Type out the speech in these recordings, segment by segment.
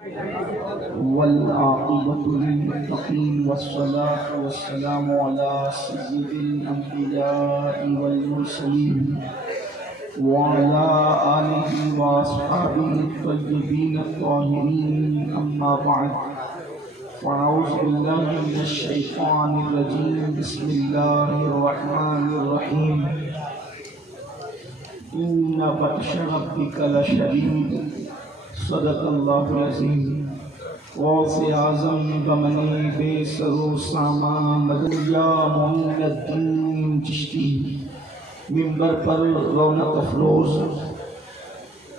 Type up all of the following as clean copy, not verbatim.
والعاقبة للمتقين والصلاة والسلام على سيد الأنبياء والمرسلين وعلى آله وأصحابه الطيبين الطاهرين أما بعد فأعوذ بالله من الشيطان الرجيم بسم الله الرحمن الرحيم إن بطش ربك لشديد صدق اللہ العظیم غوث اعظم بمنی بے سرو ساما مدنیا معین الدین چشتی منبر پر رونق افروز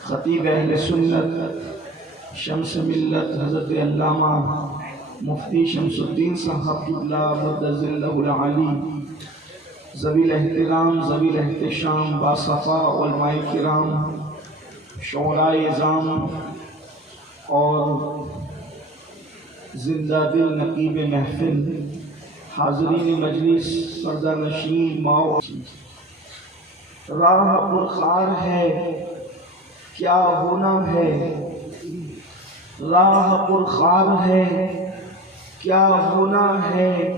خطیب اہل سنت شمس ملت حضرت علامہ مفتی شمس الدین صاحب قبلہ مدظ اللہ العالی ذوی الاحترام ذوی الاحتشام باصفا علماء کرام شعراء اعظام اور زندہ دل نقیب محفل حاضرین مجلس پردہ نشین ماؤ راہ پرخار ہے کیا ہونا ہے راہ پرخار ہے کیا ہونا ہے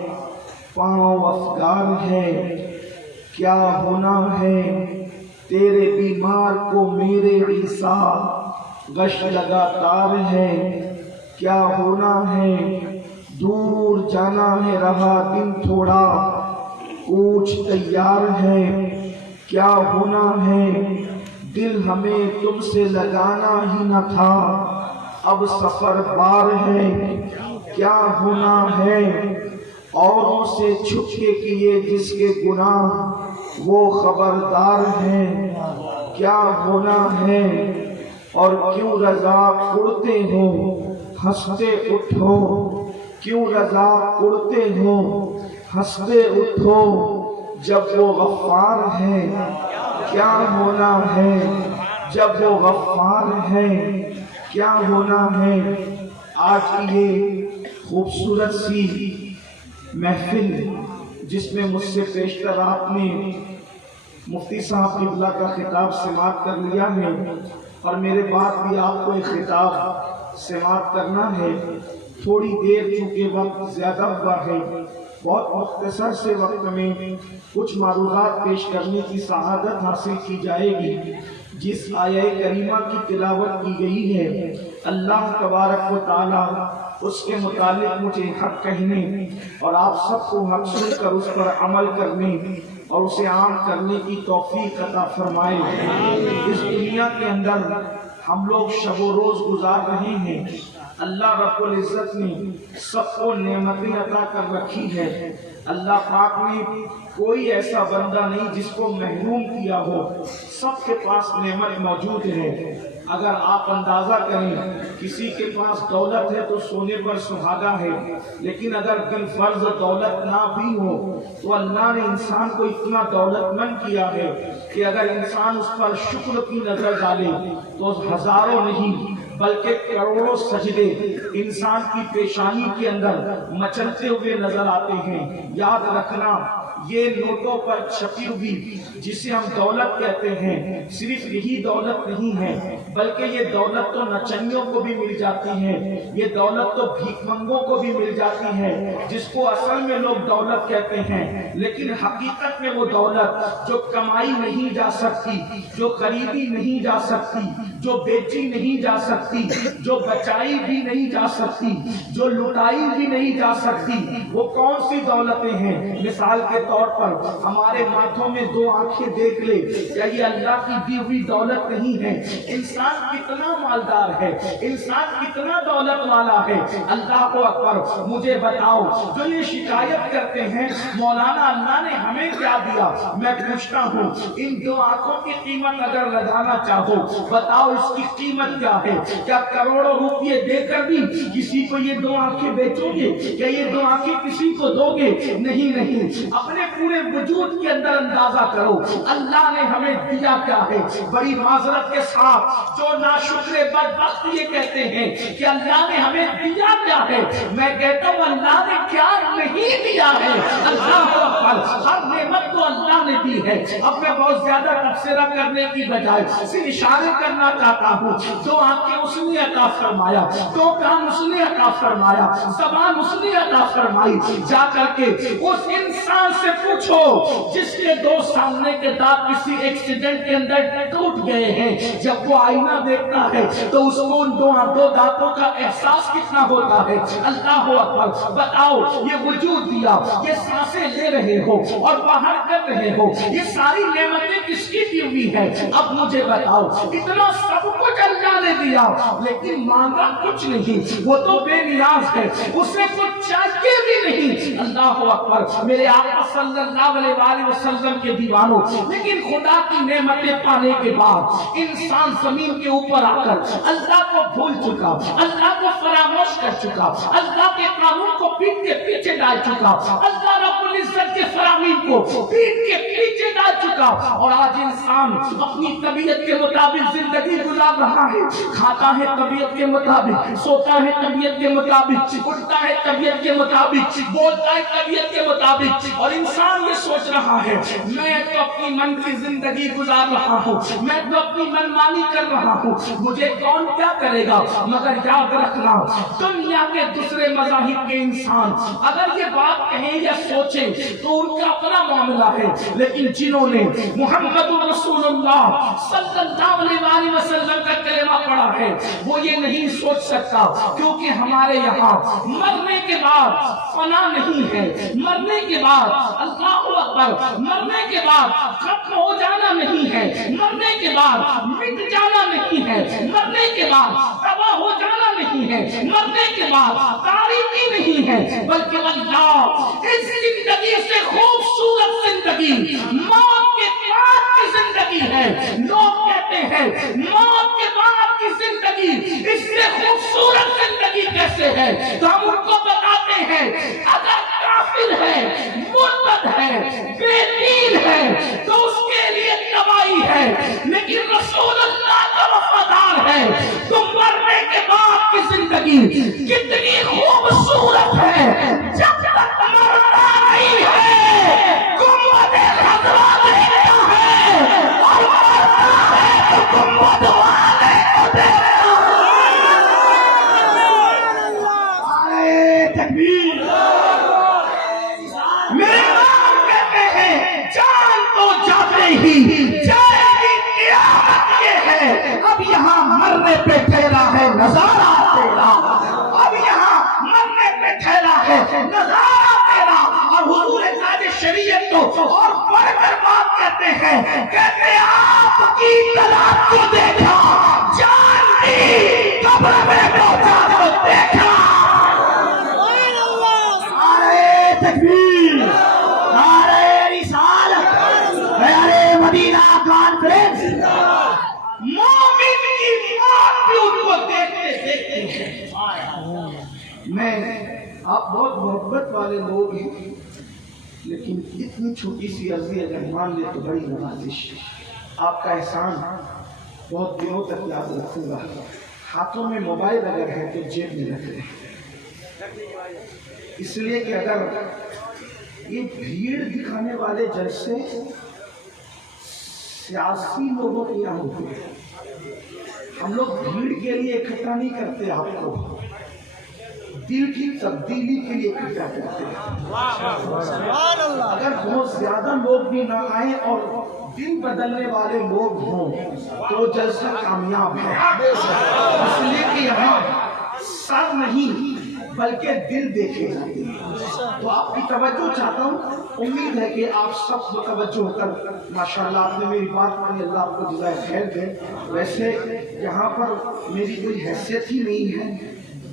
پاؤں افگار ہے کیا ہونا ہے تیرے بیمار کو میرے عیسیٰ گشت لگاتار ہے کیا ہونا ہے دور جانا ہے رہا دن تھوڑا کوچ تیار ہے کیا ہونا ہے دل ہمیں تم سے لگانا ہی نہ تھا اب سفر پار ہے کیا ہونا ہے اوروں سے چھپ کے کیے جس کے گناہ وہ خبردار ہے کیا ہونا ہے اور کیوں رضا اڑتے ہو ہنستے اٹھو کیوں رضا اڑتے ہو ہنستے اٹھو جب وہ غفار ہے کیا ہونا ہے جب وہ غفار ہے کیا ہونا ہے آج کی یہ خوبصورت سی محفل جس میں مجھ سے پیشتر آپ نے مفتی صاحب قبلہ کا خطاب سماعت کر لیا ہے اور میرے بعد بھی آپ کو ایک خطاب سماعت کرنا ہے تھوڑی دیر چونکہ وقت زیادہ ہوا ہے بہت مختصر سے وقت میں کچھ معروضات پیش کرنے کی سعادت حاصل کی جائے گی جس آیہ کریمہ کی تلاوت کی گئی ہے اللہ تبارک و تعالی اس کے متعلق مجھے حق کہنے اور آپ سب کو حق سن کر اس پر عمل کرنے اور اسے عام کرنے کی توفیق عطا فرمائے اس دنیا کے اندر ہم لوگ شب و روز گزار رہے ہیں اللہ رب العزت نے سب کو نعمتیں عطا کر رکھی ہے اللہ پاک نے کوئی ایسا بندہ نہیں جس کو محروم کیا ہو سب کے پاس نعمت موجود ہے اگر آپ اندازہ کریں کسی کے پاس دولت ہے تو سونے پر سہاگا ہے لیکن اگر بالفرض دولت نہ بھی ہو تو اللہ نے انسان کو اتنا دولت مند کیا ہے کہ اگر انسان اس پر شکر کی نظر ڈالے تو ہزاروں نہیں بلکہ کروڑوں سجدے انسان کی پیشانی کے اندر مچلتے ہوئے نظر آتے ہیں یاد رکھنا یہ نوٹوں پر چھپی ہوئی جسے ہم دولت کہتے ہیں صرف یہی دولت نہیں ہے بلکہ یہ دولت تو نچنیوں کو بھی مل جاتی ہے یہ دولت تو بھیک منگوں کو بھی مل جاتی ہے جس کو اصل میں لوگ دولت کہتے ہیں لیکن حقیقت میں وہ دولت جو کمائی نہیں جا سکتی جو خریدی نہیں جا سکتی جو بیچی نہیں جا سکتی جو بچائی بھی نہیں جا سکتی جو لٹائی بھی نہیں جا سکتی وہ کون سی دولتیں ہیں مثال کے طور پر ہمارے ماتھوں میں دو آنکھیں دیکھ لے کیا یہ اللہ کی دی ہوئی دولت نہیں ہے انسان کتنا مالدار ہے انسان کتنا دولت والا ہے اللہ کو اکبر مجھے بتاؤ جو یہ شکایت کرتے ہیں مولانا اللہ نے ہمیں کیا دیا میں پوچھتا ہوں ان دو آنکھوں کی قیمت اگر لگانا چاہو بتاؤ اس کی قیمت کیا ہے کیا کروڑوں روپے دے کر بھی کسی کو یہ دو آنکھیں بیچو گے کیا یہ دو آنکھیں کسی کو دو گے نہیں اپنے پورے وجود کے اندر اندازہ کرو اللہ نے ہمیں دیا کیا ہے بڑی معذرت کے ساتھ جو ناشکر بدبخت یہ کہتے ہیں کہ اللہ نے ہمیں دیا کیا ہے؟ میں کہتا ہوں اللہ نے کیا نہیں دیا ہے۔ اللہ اکبر، ہر نعمت تو اللہ نے دی ہے۔ اب میں بہت زیادہ تبصرہ کرنے کی بجائے صرف اشارے کرنا چاہتا ہوں، دو آنکھیں اس نے عطا فرمایا، دو کان اس نے عطا فرمایا، زبان اس نے عطا فرمائی۔ جا کر کے اس انسان سے پوچھو جس کے دو سامنے کے دانت کسی ایکسیڈنٹ کے اندر ٹوٹ گئے ہیں، جب وہ آئینہ دیکھتا ہے تو اس کو ان دو دانتوں کا احساس کتنا ہوتا ہے؟ اللہ اکبر۔ بتاؤ یہ وجود دیا، یہ سانسیں لے رہے ہو اور باہر کر رہے ہو، یہ ساری نعمتیں کس کی دی ہوئی ہے؟ اب مجھے بتاؤ، اتنا سب کچھ اللہ نے دیا لیکن مانگا کچھ نہیں، وہ تو بے نیاز ہے، اسے کچھ چاہیے بھی نہیں۔ اللہ اکبر، میرے آقا صلی اللہ علیہ وآلہ وسلم کے دیوانوں، لیکن خدا کی نعمتیں پانے کے بعد انسان زمین کے اوپر آ کر اللہ کو بھول چکا، اللہ کو فراموش کر چکا، اللہ کے قانون کو پیٹ کے پیچھے ڈال چکا، اللہ رب العزت کے فرامین کو پیٹ کے پیچھے ڈال چکا، اور آج انسان اپنی طبیعت کے مطابق زندگی گزار رہا ہے، کھاتا ہے طبیعت کے مطابق، سوتا ہے طبیعت کے مطابق، اٹھتا ہے طبیعت کے مطابق، بولتا ہے طبیعت کے مطابق، اور انسان یہ سوچ رہا ہے میں تو اپنی من کی زندگی گزار رہا ہوں، میں تو اپنی منمانی کر رہا ہوں، مجھے کون کیا کرے گا؟ مگر یاد رکھنا، دنیا کے دوسرے مذاہب کے انسان اگر یہ بات کہیں یا سوچیں تو ان کا اپنا معاملہ ہے، لیکن جنہوں نے محمد رسول اللہ صلی اللہ علیہ وآلہ وسلم کا کلمہ پڑھا ہے وہ یہ نہیں سوچ سکتا، کیونکہ ہمارے یہاں مرنے کے بعد فنا نہیں ہے، مرنے کے بعد اللہ اکبر، مرنے کے بعد ختم ہو جانا نہیں ہے، مرنے کے بعد مٹ جانا نہیں ہے، مرنے کے بعد تباہ ہو جانا نہیں ہے، مرنے کے بعد تاریخی نہیں ہے، بلکہ اللہ اس زندگی سے خوبصورت زندگی موت کے بعد کی زندگی ہے۔ لوگ کہتے ہیں موت کے بعد کی زندگی اس سے خوبصورت زندگی کیسے ہے؟ تو ہم ان کو بتاتے ہیں اگر کافر ہے، مرتد ہے، بے دین ہے تو اس کے لیے تباہی ہے، لیکن رسول اللہ کا وفادار ہے تو مرنے کے بعد کی زندگی کتنی خوبصورت ہے۔ جب تک مرنا نہیں ہے گنبد خضرا دیکھتا ہے، اور مرنا ہے تو گنبد والے کو دیکھتا ہے۔ تکبیر! میرے نام کہتے ہیں جان تو جاتے ہی جائے گی قیامت، یہ ہے اب یہاں مرنے پہ ٹھہرا ہے نظارہ تیرا، اب یہاں مرنے پہ ٹھہرا ہے نظارہ تیرا۔ اور حضور تاج شریعت تو اور بڑھ کر بات کہتے ہیں، کہتے آپ کی طلعت کو دیکھا، جان دی قبر میں پہنچا تو دیکھا۔ نعرہ تکبیر، نعرہ رسالت، نعرہ مدینہ کانفرنس۔ مومن کی موت بھی ان کو دیکھتے دیکھتے ہیں۔ میں آپ بہت محبت والے لوگ ہیں، لیکن اتنی چھوٹی سی عرضی اگر مان لے تو بڑی نوازش۔ آپ کا احسان بہت دنوں تک یاد رکھوں گا۔ ہاتھوں میں موبائل اگر ہے تو جیب میں رکھ لیں، اس لیے کہ اگر یہ بھیڑ دکھانے والے جلسے سیاسی لوگوں کے یہاں ہوتے ہیں، ہم لوگ بھیڑ کے لیے اکٹھا نہیں کرتے، آپ کو دل کی تبدیلی کے لیے اکٹھا کرتے ہیں۔ اگر بہت زیادہ لوگ بھی نہ آئیں اور دل بدلنے والے لوگ ہوں تو جلسہ کامیاب ہے، اس لیے کہ یہاں سر نہیں بلکہ دل دیکھے جاتے ہیں۔ تو آپ کی توجہ چاہتا ہوں، امید ہے کہ آپ سب متوجہ ہو کر ماشاءاللہ آپ نے میری بات مانی، اللہ آپ کو جزائے خیر دے۔ ویسے یہاں پر میری کوئی حیثیت ہی نہیں ہے،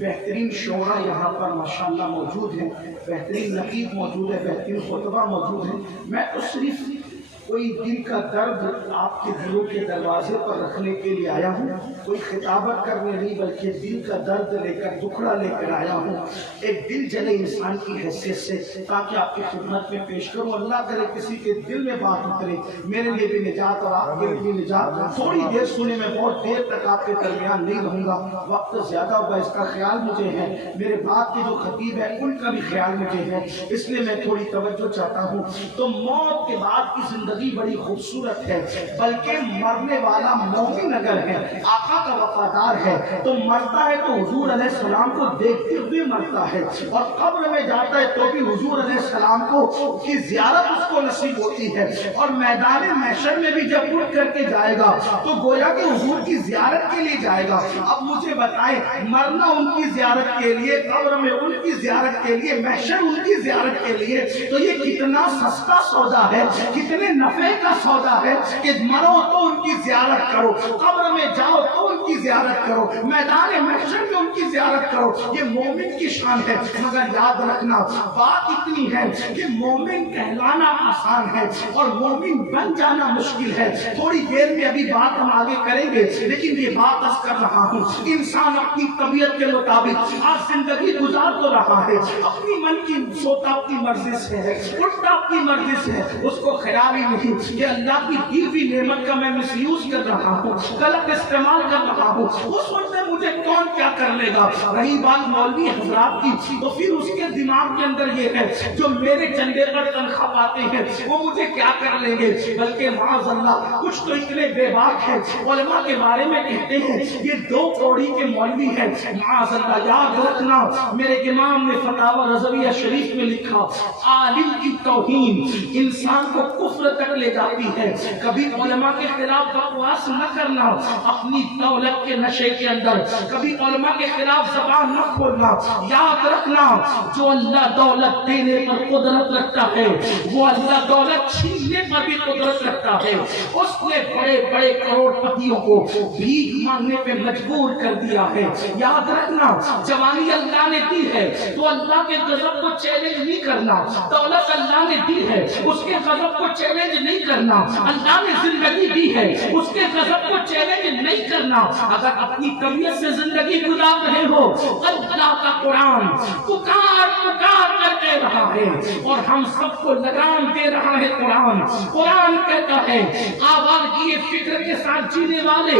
بہترین شعراء یہاں پر ماشاءاللہ موجود ہیں، بہترین نقیب موجود ہے، بہترین خطبہ موجود ہیں۔ میں تو صرف کوئی دل کا درد آپ کے دلوں کے دروازے پر رکھنے کے لیے آیا ہوں، کوئی خطابت کرنے نہیں بلکہ دل کا درد لے کر، ٹکڑا لے کر آیا ہوں، ایک دل جلے انسان کی حیثیت سے، تاکہ آپ کی خدمت میں پیش کروں۔ اللہ کرے کسی کے دل میں بات اترے، میرے لیے بھی نجات اور آپ کے لیے بھی نجات۔ تھوڑی دیر سنے، میں بہت دیر تک آپ کے درمیان نہیں رہوں گا، وقت زیادہ ہوگا، اس کا خیال مجھے ہے، میرے بعد کے جو خطیب ہے ان کا بھی خیال مجھے ہے، اس لیے میں تھوڑی توجہ چاہتا ہوں۔ تو موت کے بعد کی زندگی بڑی خوبصورت ہے، بلکہ مرنے والا مومن اگر ہے، آقا کا وفادار ہے، تو مرتا ہے تو حضور علیہ السلام کو دیکھتے ہوئے مرتا ہے، اور قبر میں جاتا ہے تو بھی حضور علیہ السلام کو کی زیارت اس کو نصیب ہوتی ہے، اور میدان محشر میں بھی جب اٹھ کر کے جائے گا تو گویا کہ حضور کی زیارت کے لیے جائے گا۔ اب مجھے بتائیں، مرنا ان کی زیارت کے لیے، قبر میں ان کی زیارت کے لیے، محشر ان کی زیارت کے لیے، تو یہ کتنا سستا سودا ہے، کتنے نفع کا سودا ہے کہ مرو تو ان کی زیارت کرو، قبر میں جاؤ تو ان کی زیارت کرو، میدان محشر میں ان کی زیارت کرو۔ یہ مومن کی شان ہے، مگر یاد رکھنا بات اتنی ہے کہ مومن کہلانا آسان ہے اور مومن بن جانا مشکل ہے۔ تھوڑی دیر میں ابھی بات ہم آگے کریں گے، لیکن یہ بات عرض کر رہا ہوں، انسان اپنی طبیعت کے مطابق آج زندگی گزار تو رہا ہے، اپنی من کی سوتا اپنی مرضی سے ہے، اٹھتا اپنی مرضی سے ہے، اس کو خیال ہی نہیں کہ اللہ کی دی ہوئی نعمت کا میں مس یوز کر رہا ہوں، غلط استعمال کر رہا ہوں، اس وقت میں مجھے کون کیا کر لے گا۔ رہی بات مولوی حضرات کی، تو پھر اس کے دماغ کے اندر یہ ہے جو میرے چندے پر تنخواہ پاتے ہیں وہ مجھے کیا کر لیں گے، بلکہ معاذ اللہ کچھ تو اتنے بے باک ہیں، علماء کے بارے میں کہتے ہیں یہ 2 کوڑی کے مولوی ہیں، معاذ اللہ۔ یاد رکھنا، میرے امام نے فتاوی رضویہ شریف میں لکھا، عالم کی توہین انسان کو کفر تک لے جاتی ہے۔ کبھی علماء کے خلاف بکواس نہ کرنا، اپنی دولت کے نشے کے اندر کبھی علماء کے خلاف زبان نہ کھولنا۔ یاد رکھنا، جو اللہ دولت دینے پر قدرت رکھتا ہے وہ اللہ دولت چھیننے پر بھی قدرت رکھتا ہے۔ اس نے بڑے بڑے کروڑ پتیوں کو بھیک مانگنے پہ مجبور کر دیا ہے۔ یاد رکھنا، جوانی اللہ نے دی ہے تو اللہ کے غضب کو چیلنج نہیں کرنا، دولت اللہ نے دی ہے اس کے غضب کو چیلنج نہیں کرنا، اللہ نے زندگی دی ہے اس کے غضب کو چیلنج نہیں کرنا۔ اگر اپنی طبیعت سے زندگی گزار رہے ہو، اللہ کا قرآن پکار پکار کر کہہ رہا ہے اور ہم سب کو لگام دے رہا ہے۔ قرآن کہتا ہے، آوارگی فکر کے ساتھ جینے والے،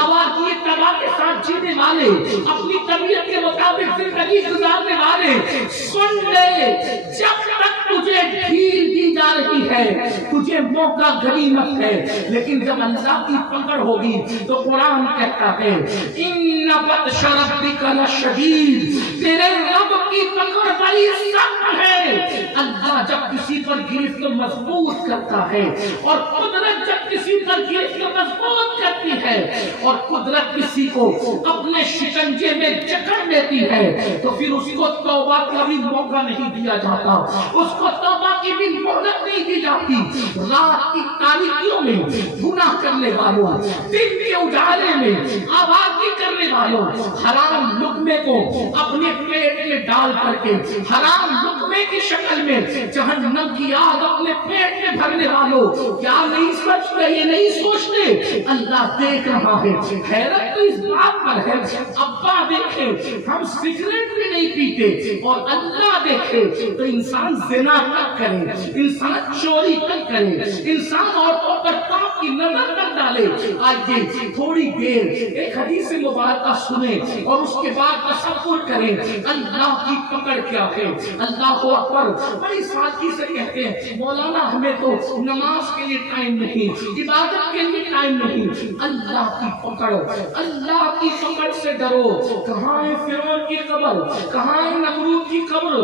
آوارگی تباہ کے ساتھ جینے والے، اپنی طبیعت کے مطابق زندگی گزارنے والے، سن لے، جب تک تجھے ڈھیل دی جا رہی ہے، تجھے موقع غنیمت ہے، لیکن جب اللہ کی پکڑ ہوگی تو قرآن کہتا ہے، ان بطش ربک لشدید، تیرے رب کی پکڑ بڑی سخت ہے۔ اللہ جب کسی پر گرفت مضبوط کرتا ہے، اور قدرت جب کسی پر گرفت مضبوط کرتی ہے، اور قدرت کسی کو اپنے شکنجے میں جکڑ لیتی ہے، تو پھر اس کو توبہ کا بھی موقع نہیں دیا جاتا، اس کو توبہ کی بھی مہلت نہیں دی جاتی۔ رات کی تاریکیوں میں گناہ کرنے والوں، دن کے اجالے میں آوازی کرنے والوں، حرام لقمے کو اپنے پیٹ میں ڈال کر کے حرام لقمے کی شکل میں جہنم کی آگ اپنے پیٹ میں بھرنے والوں، کیا نہیں سوچتے، یہ نہیں سوچتے اللہ دیکھ رہا ہے۔ حیرت تو اس بات پر ہے، ابا دیکھے ہم سگریٹ بھی نہیں پیتے اور اللہ دیکھے تو انسان زنا تک کرے، انسان چوری تک کرے، انسان عورتوں پر پاپ کی نظر تک ڈالے۔ آئیے تھوڑی دیر ایک حدیث مبارکہ سنیں اور اس کے بعد تصور کریں اللہ کی پکڑ کیا ہے۔ اللہ اکبر، بڑی سادگی سے کہتے ہیں مولانا ہمیں تو نماز کے لیے ٹائم نہیں، عبادت کے لیے ٹائم نہیں۔ اللہ کی پکڑ، اللہ کی پکڑ سے ڈرو۔ کہاں ہے فرعون کی قبر، کہاں ہے نمرود کی قبر،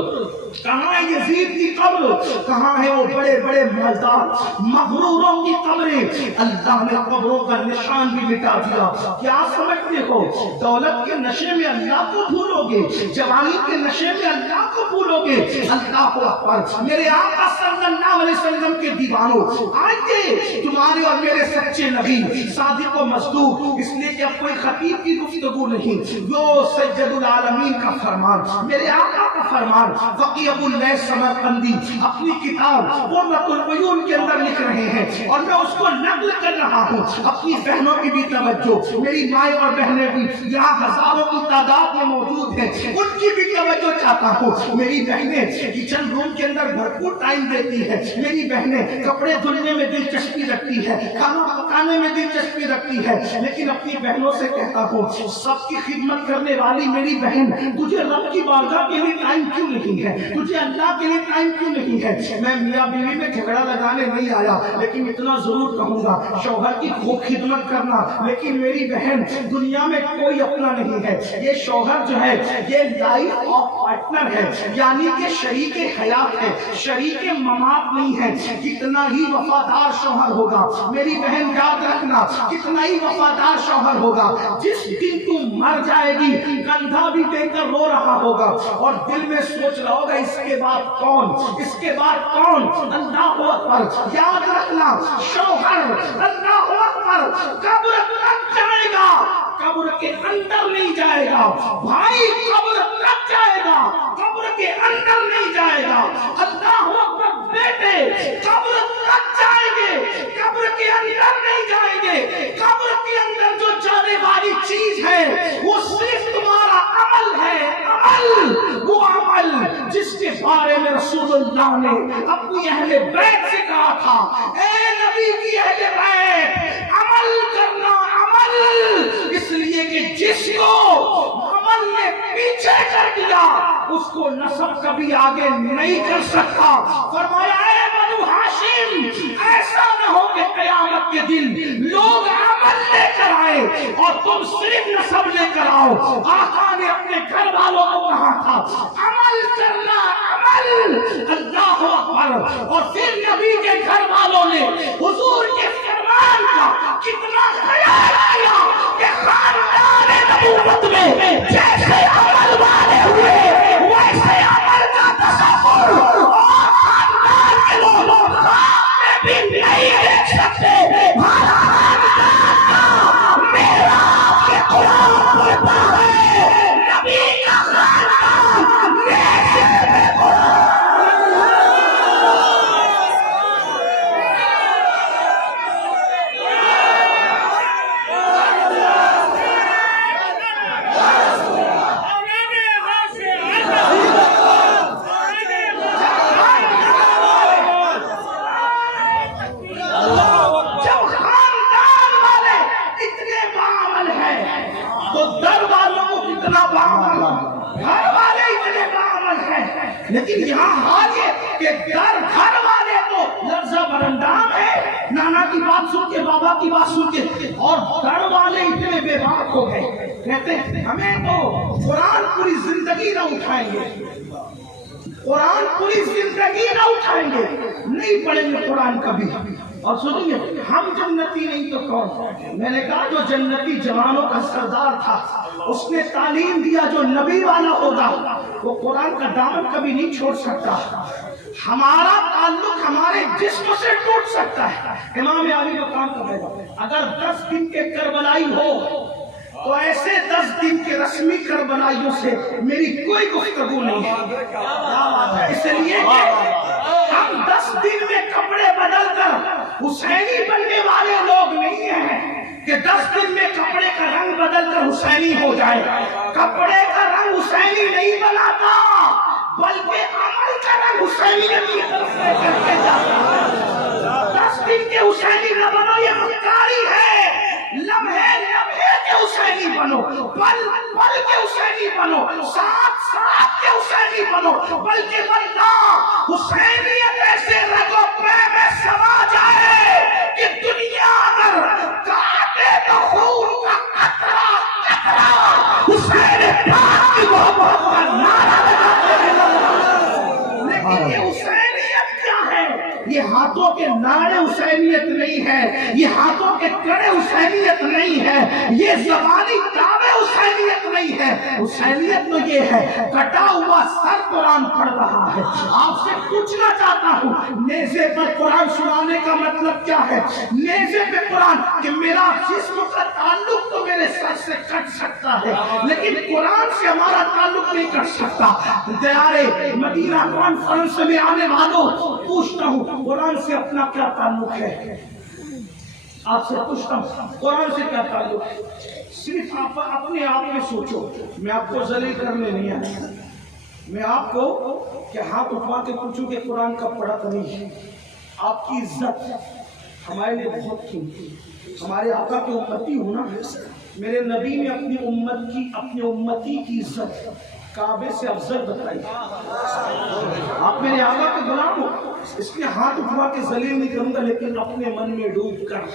کہاں ہے یزید کی قبر، کہاں ہے وہ بڑے بڑے مالدار مغروروں کی قبریں اللہ نے قبروں کا نشان بھی مٹا دیا. کیا سمجھتے ہو؟ دولت کے نشے میں اللہ کو بھولو گے، جوانی کے نشے میں اللہ کو بھولو گے؟ اللہ اکبر. میرے آقا صلی اللہ علیہ وسلم کے دیوانوں، آئیے تمہارے اور میرے سچے نبی صادق و مصدوق، اس لیے کہ اب کوئی خطیب کی گفتگو نہیں، جو سید العالمین کا فرمان، میرے آقا کا فرمان. فقی ابو اللیث سمرقندی اپنی کتاب قرۃ العیون کے اندر لکھ رہے ہیں اور میں اس کو نقل کر رہا ہوں. اپنی بہنوں کی بھی توجہ، میری مائیں اور بہنیں بھی یہاں ہزاروں کی تعداد میں موجود ہیں، ان کی بھی توجہ چاہتا ہوں. میری بہنیں کچن روم کے اندر بھرپور ٹائم دیتی ہے، میری بہنیں کپڑے دھلنے میں دلچسپی رکھتی ہے، کھانا پکانے میں دلچسپی رکھتی ہے، لیکن اپنی بہنوں سے کہتا ہوں سب کی خدمت کرنے والی میری بہن، تجھے رب کی بارگاہ کے لیے ٹائم کیوں نہیں ہے؟ تجھے اللہ کے لیے ٹائم کیوں نہیں ہے؟ میں میاں بیوی میں جھگڑا لگانے نہیں آیا، لیکن اتنا ضرور کہوں گا شوہر کی خوب خدمت کرنا. لیکن میری بہن دنیا میں کوئی اپنا نہیں ہے، یہ شوہر جو ہے یہ لائف آف پارٹنر ہے، یعنی کہ شریک حیات ہے، شریک ممات نہیں ہے. کتنا ہی وفادار شوہر ہوگا میری بہن یاد رکھنا، کتنا ہی وفادار شوہر ہوگا، جس دن تم مر جائے گی کندھا بھی دے کر رو رہا ہوگا اور دل میں سوچ رہا ہوگا اس کے بعد کون، اس کے بعد کون. اللہ اکبر. یاد رکھنا شوہر اللہ اکبر قبر تک جائے گا، قبر کے اندر نہیں جائے گا. بھائی قبر تک جائے گا، قبر کے اندر نہیں جائے گا. اللہ اکبر. بیٹے قبر تک جائیں گے، قبر کے اندر نہیں جائیں گے. قبر کے اندر جو جانے والی چیز ہے وہ صرف تمہارا عمل ہے، عمل. وہ عمل جس کے بارے میں رسول اللہ نے اپنی اہل بیت سے کہا تھا، اے نبی کی اہل بیت عمل کرنا، عمل. اس لیے کہ جس کو عمل نے پیچھے کر دیا اس کو نسب کبھی آگے نہیں کر سکتا. فرمایا اے بنو ہاشم ایسا نہ ہو کہ قیامت کے دن لوگ عمل لے کر آئے اور تم صرف نسب لے کر آؤ. آقا نے اپنے گھر والوں کو کہا تھا عمل کرنا، عمل. اللہ اکبر. اور پھر نبی کے گھر والوں نے حضور کے فرمان کا کتنا خیال کیا کہ خاندان نبوت میں جیسے عمل والے ہوئے ویسے عمل کا تصور اور خاندان کے لوگ خواب میں بھی نہیں دیکھ سکتے. ہمارا خاندان کا میرا آپ کے قرآن پڑھتا ہے، نبی کا خاندان میرے میں قرآن. لیکن یہاں حال یہ کہ گھر والے تو لرزہ برندام ہے، نانا کی بات سن کے، بابا کی بات سن کے، اور گھر والے اتنے بے باک ہو گئے. کہتے ہیں ہمیں تو قرآن پوری زندگی نہ اٹھائیں گے، قرآن پوری زندگی نہ اٹھائیں گے، نہیں پڑھیں گے قرآن کبھی. اور سنیے ہم جنتی نہیں تو کون؟ میں نے کہا جو جنتی جوانوں کا سردار تھا اس نے تعلیم دیا جو نبی والا ہوگا وہ قرآن کا دامن کبھی نہیں چھوڑ سکتا. ہمارا تعلق ہمارے جسم سے ٹوٹ سکتا ہے. امام علی مقام کا بیٹا اگر 10 دن کے کربلائی ہو تو ایسے 10 دن کے رسمی کربلائیوں سے میری کوئی گفتگو نہیں ہے. اس لیے کہ ہم 10 دن میں کپڑے بدل کر حسینی بننے والے لوگ نہیں ہیں کہ 10 دن میں کپڑے کا رنگ بدل کر حسینی ہو جائے. کپڑے کا رنگ حسینی نہیں بناتا بلکہ عمل کا رنگ حسینی کی طرف سے کر کے جاتا. 10 دن کے حسینی نہ بنو، یہ مکاری ہے. لمحے لمحے کے حسینی بنو، پل پل کے حسینی بنو، ساتھ ساتھ کے حسینی بنو. بلکہ واللہ حسینیت ایسے رگ و پے میں سما جائے کہ دنیا اگر کاٹے تو خون کا قطرہ قطرہ حسین پاک کی محبت کا نعرہ لگاتے رہے. لیکن یہ حسینیت کیا ہے؟ یہ ہاتھوں کے ناڑے حسینیت نہیں ہے، یہ ہاتھوں کے کڑے حسینیت نہیں ہے، یہ زبانی دعوے حسینیت نہیں ہے۔ حسینیت تو یہ ہے کٹا ہوا سر قرآن پڑھ رہا ہے۔ آپ سے پوچھنا چاہتا ہوں نیزے پر قرآن سنانے کا مطلب کیا ہے؟ نیزے پہ قرآن کہ میرا جسم کا تعلق تو میرے سر سے کٹ سکتا ہے لیکن قرآن سے ہمارا تعلق نہیں کٹ سکتا۔ دیارے مدینہ کانفرنس میں آنے والوں پوچھتا ہوں قرآن سے اپنا کیا تعلق ہے؟ آپ سے پوچھتا ہوں قرآن سے کیا تعلق ہے؟ صرف آپ اپنے آپ میں سوچو، میں آپ کو ذلیل کرنے نہیں آیا، میں آپ کو کہ ہاتھ اٹھا کے پوچھوں کہ قرآن کا پڑھا تو نہیں ہے۔ آپ کی عزت ہمارے لیے بہت قیمتی، ہمارے آقا کے امتی ہونا، میرے نبی نے اپنی امت کی اپنے امتی کی عزت کعبے سے افضل بتائی۔ آپ میرے آقا کے غلام ہو، اس لیے ہاتھ اٹھا کے ذلیل نہیں کروں گا لیکن اپنے من میں ڈوب کر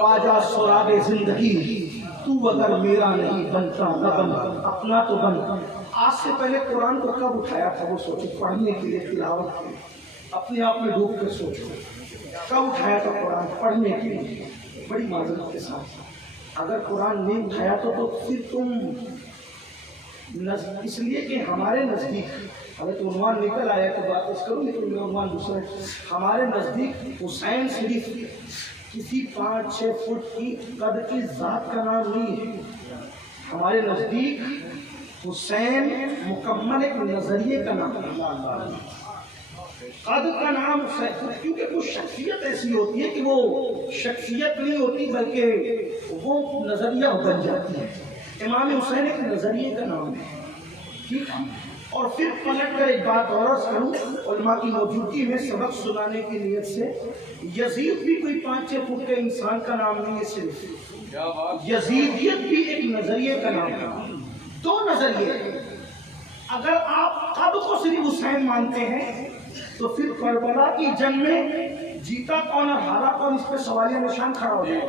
پاجا سراغ زندگی تو اگر میرا نہیں بنتا نہ بن، اپنا تو بن۔ آج سے پہلے قرآن کو کب اٹھایا تھا وہ سوچو، پڑھنے کے لیے، تلاوت کے لیے، اپنے آپ میں ڈوب کر سوچو کب اٹھایا تھا قرآن پڑھنے کے لیے؟ بڑی معذرت کے ساتھ اگر قرآن نہیں اٹھایا تو پھر تم اس لیے کہ ہمارے نزدیک اگر تو عنوان نکل آیا تو بات اس کروں لیکن میرا عنوان دوسرا ہے۔ ہمارے نزدیک حسین صرف کسی 5-6 فٹ کی قد کی ذات کا نام نہیں ہے، ہمارے نزدیک حسین مکمل ایک نظریے کا نام ہے۔ قد کا نام کیونکہ وہ شخصیت ایسی ہوتی ہے کہ وہ شخصیت نہیں ہوتی بلکہ وہ نظریہ بن جاتی ہے۔ امام حسین ایک نظریے کا نام ہے، ٹھیک ہے؟ اور پھر پلٹ کر ایک بات اور عرض کروں، علماء کی موجودگی میں سبق سنانے کی نیت سے، یزید بھی کوئی 5-6 فٹ کے انسان کا نام نہیں ہے، صرف یزیدیت بھی ایک نظریے کا نام ہے۔ دو نظریے، اگر آپ قد کو صرف حسین مانتے ہیں تو پھر کربلا کی جنگ میں جیتا کون اور ہارا کون، اس پہ سوالیہ نشان کھڑا ہو جائے گا۔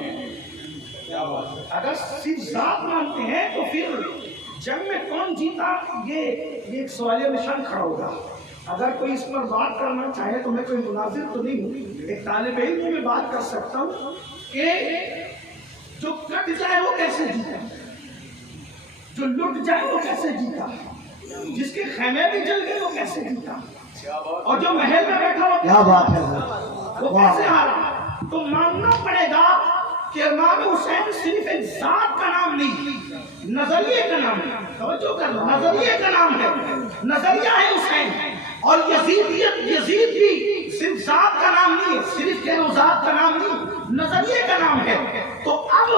اگر صرف ذات مانتے ہیں تو پھر جنگ میں کون جیتا یہ ایک سوالیہ نشان کھڑا ہوگا۔ اگر کوئی اس پر بات کرنا چاہے تو میں کوئی مناظر تو نہیں ہوں، ایک طالب علم میں بات کر سکتا ہوں کہ جو کٹ جائے وہ کیسے جیتا، جو لٹ جائے وہ کیسے جیتا، جس کے خیمے بھی جل گئے وہ کیسے جیتا، اور جو محل میں بیٹھا ہوا کیا بات ہے وہ کیسے ہارا۔ تو ماننا پڑے گا کہ امام حسین صرف ایک ذات کا نام نہیں، نظریے کا نام ہے۔ توجہ کر لو، نظریے کا نام ہے، نظریہ ہے حسین۔ اور یزید بھی صرف ذات کا نام نہیں ہے، صرف کہ وہ ذات کا نام نہیں، نظریے کا نام ہے۔ تو اب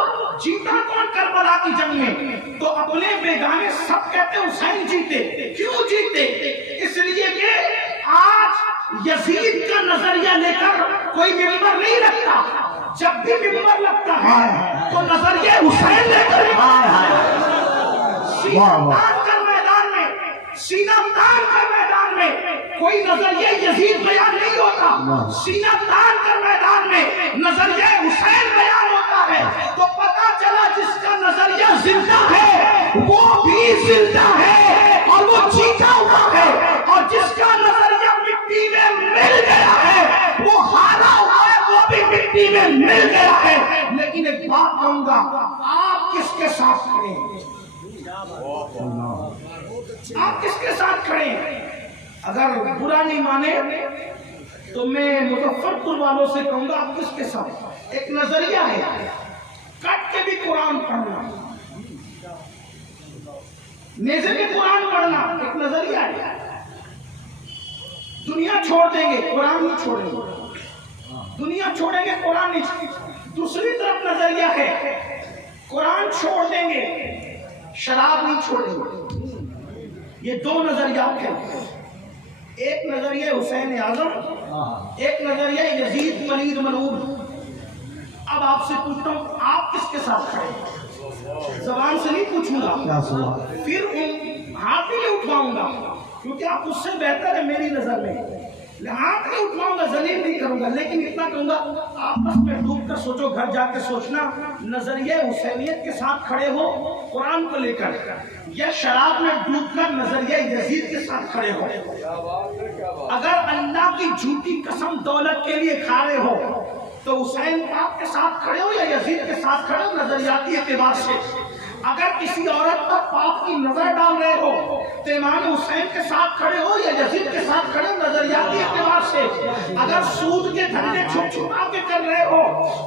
جیتا کون کربلا کی جنگ میں؟ تو اپنے بیگانے سب کہتے حسین جیتے۔ کیوں جیتے؟ اس لیے کہ آج یزید کا نظریہ لے کر کوئی ممبر نہیں رکھتا، جب بھی ممبر لگتا ہے تو نظریہ حسین لے کر سینہ تان کر میدان میں کوئی نظریہ یزید بیان نہیں ہوتا، سینہ تان کر میدان میں نظریہ حسین بیان ہوتا ہے۔ تو پتا چلا جس کا نظریہ زندہ ہے وہ بھی زندہ ہے اور وہ جیتا ہوا ہے، اور جس کا نظریہ مٹی میں مل گیا ہے وہ ہارا ہوا ہے، وہ بھی مٹی میں مل گیا ہے۔ لیکن ایک بات کہوں گا، آپ کس کے ساتھ کھڑے ہیں؟ آپ کس کے ساتھ کھڑے ہیں؟ اگر برا نہیں مانے تو میں مظفر پور والوں سے کہوں گا آپ کس کے ساتھ؟ ایک نظریہ ہے کٹ کے بھی قرآن پڑھنا، نیزے کے قرآن پڑھنا ایک نظریہ ہے۔ دنیا چھوڑ دیں گے قرآن نہیں چھوڑیں گے، دنیا چھوڑیں گے قرآن نہیں چھوڑیں گے۔ دوسری طرف نظریہ ہے قرآن چھوڑ دیں گے شراب نہیں چھوڑیں گے۔ یہ دو نظریات ہیں، ایک نظریہ حسین اعظم، ایک نظریہ یزید پلید ملعون۔ اب آپ سے پوچھتا ہوں آپ کس کے ساتھ کھڑے ہیں؟ زبان سے نہیں پوچھوں گا، پھر ہاتھ بھی نہیں اٹھواؤں گا کیونکہ آپ اس سے بہتر ہے میری نظر میں۔ ہاتھ نہیں اٹھاؤں گا، ذلیل نہیں کروں گا، لیکن اتنا کہوں گا آپس میں ڈوب کر سوچو، گھر جا کے سوچنا، نظریہ حسینیت کے ساتھ کھڑے ہو قرآن کو لے کر، یا شراب میں ڈوب کر نظریہ یزید کے ساتھ کھڑے ہو۔ اگر اللہ کی جھوٹی قسم دولت کے لیے کھا رہے ہو تو حسین پاک کے ساتھ کھڑے ہو یا یزید کے ساتھ کھڑے ہو نظریاتی اعتبار سے۔ اگر کسی عورت پر پاپ کی نظر ڈال رہے ہو تو امام حسین کے ساتھ کھڑے ہو یا یزید کے ساتھ کھڑے ہو نظریاتی اعتبار سے۔ اگر سود کے دھندے چھپ چھپا کے کر رہے ہو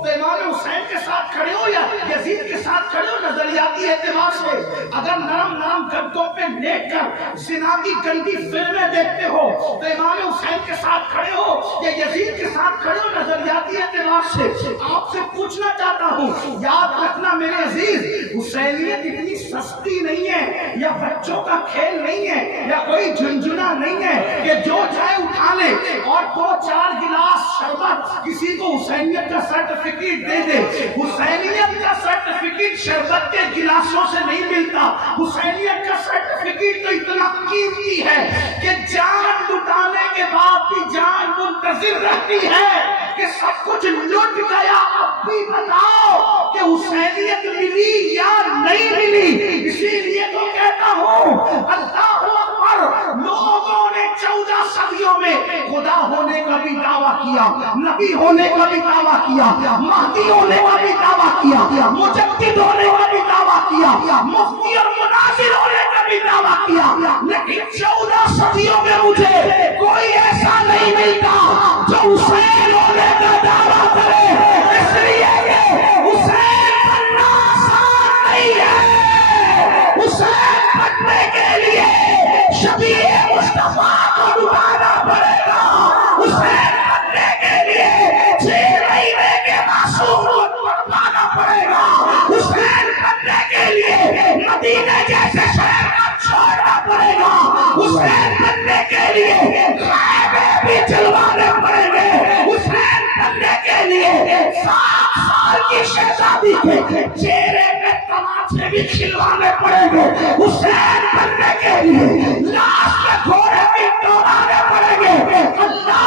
تو امام حسین کے ساتھ کھڑے ہو یا یزید کے ساتھ کھڑے ہو نظریاتی اعتبار سے۔ اگر نرم نرم گدوں پہ لیٹ کر زنا کی گندی فلمیں دیکھتے ہو تو امام حسین کے ساتھ کھڑے ہو یا یزید کے ساتھ کھڑے ہو نظریاتی اعتبار سے۔ آپ سے پوچھنا چاہتا ہوں، یاد رکھنا میرے عزیز، حسینیت اتنی سستی نہیں ہے یا بچوں کا کھیل نہیں ہے یا کوئی جھنجھنا نہیں ہے کہ جو چاہے اٹھا لے اور 2-4 گلاس شربت کسی کو حسینیت کا سرٹیفکیٹ دے دے۔ حسینیت کا سرٹیفکیٹ شربت کے گلاسوں سے نہیں ملتا۔ حسینیت کا سرٹیفکیٹ تو اتنا قیمتی ہے کہ جان لٹانے کے بعد بھی جان منتظر رہتی ہے کہ سب کچھ لٹ گیا، اب بھی بتاؤ کہ حسینیت ملی یا نہیں ملی۔ اسی لیے تو کہتا ہوں اللہ اکبر، لوگوں نے 14 صدیوں میں خدا ہونے کا بھی دعویٰ کیا، نبی ہونے کا بھی دعویٰ کیا، مہدی ہونے کا بھی دعویٰ کیا، مجدد ہونے کا بھی دعویٰ کیا، مفتی اور مناظر ہونے کا بھی دعویٰ کیا، لیکن 14 صدیوں میں مجھے کوئی ایسا نہیں ملتا جو حسین ہونے کا دعویٰ کرے۔ اس لیے کہ حسین بننا آسان نہیں ہے، حسین بننے کے لیے شبیہ مصطفیٰ کو ڈبانا پڑے گا، حسین بننے کے لیے 6 مہینے کے معصوم کو قربانا پڑے گا، حسین بننے کے لیے مدینے جیسے شہر کو چھوڑنا پڑے گا، حسین بننے کے لیے خیمے بھی جلوانے پڑیں گے، حسین بننے کے لیے 7 سال کی شہزادی کے چہرے پہ تماچے بھی کھلوانے پڑیں گے، حسین بننے کے لیے لاش کے گھوڑے بھی دوڑانے پڑیں گے۔ اللہ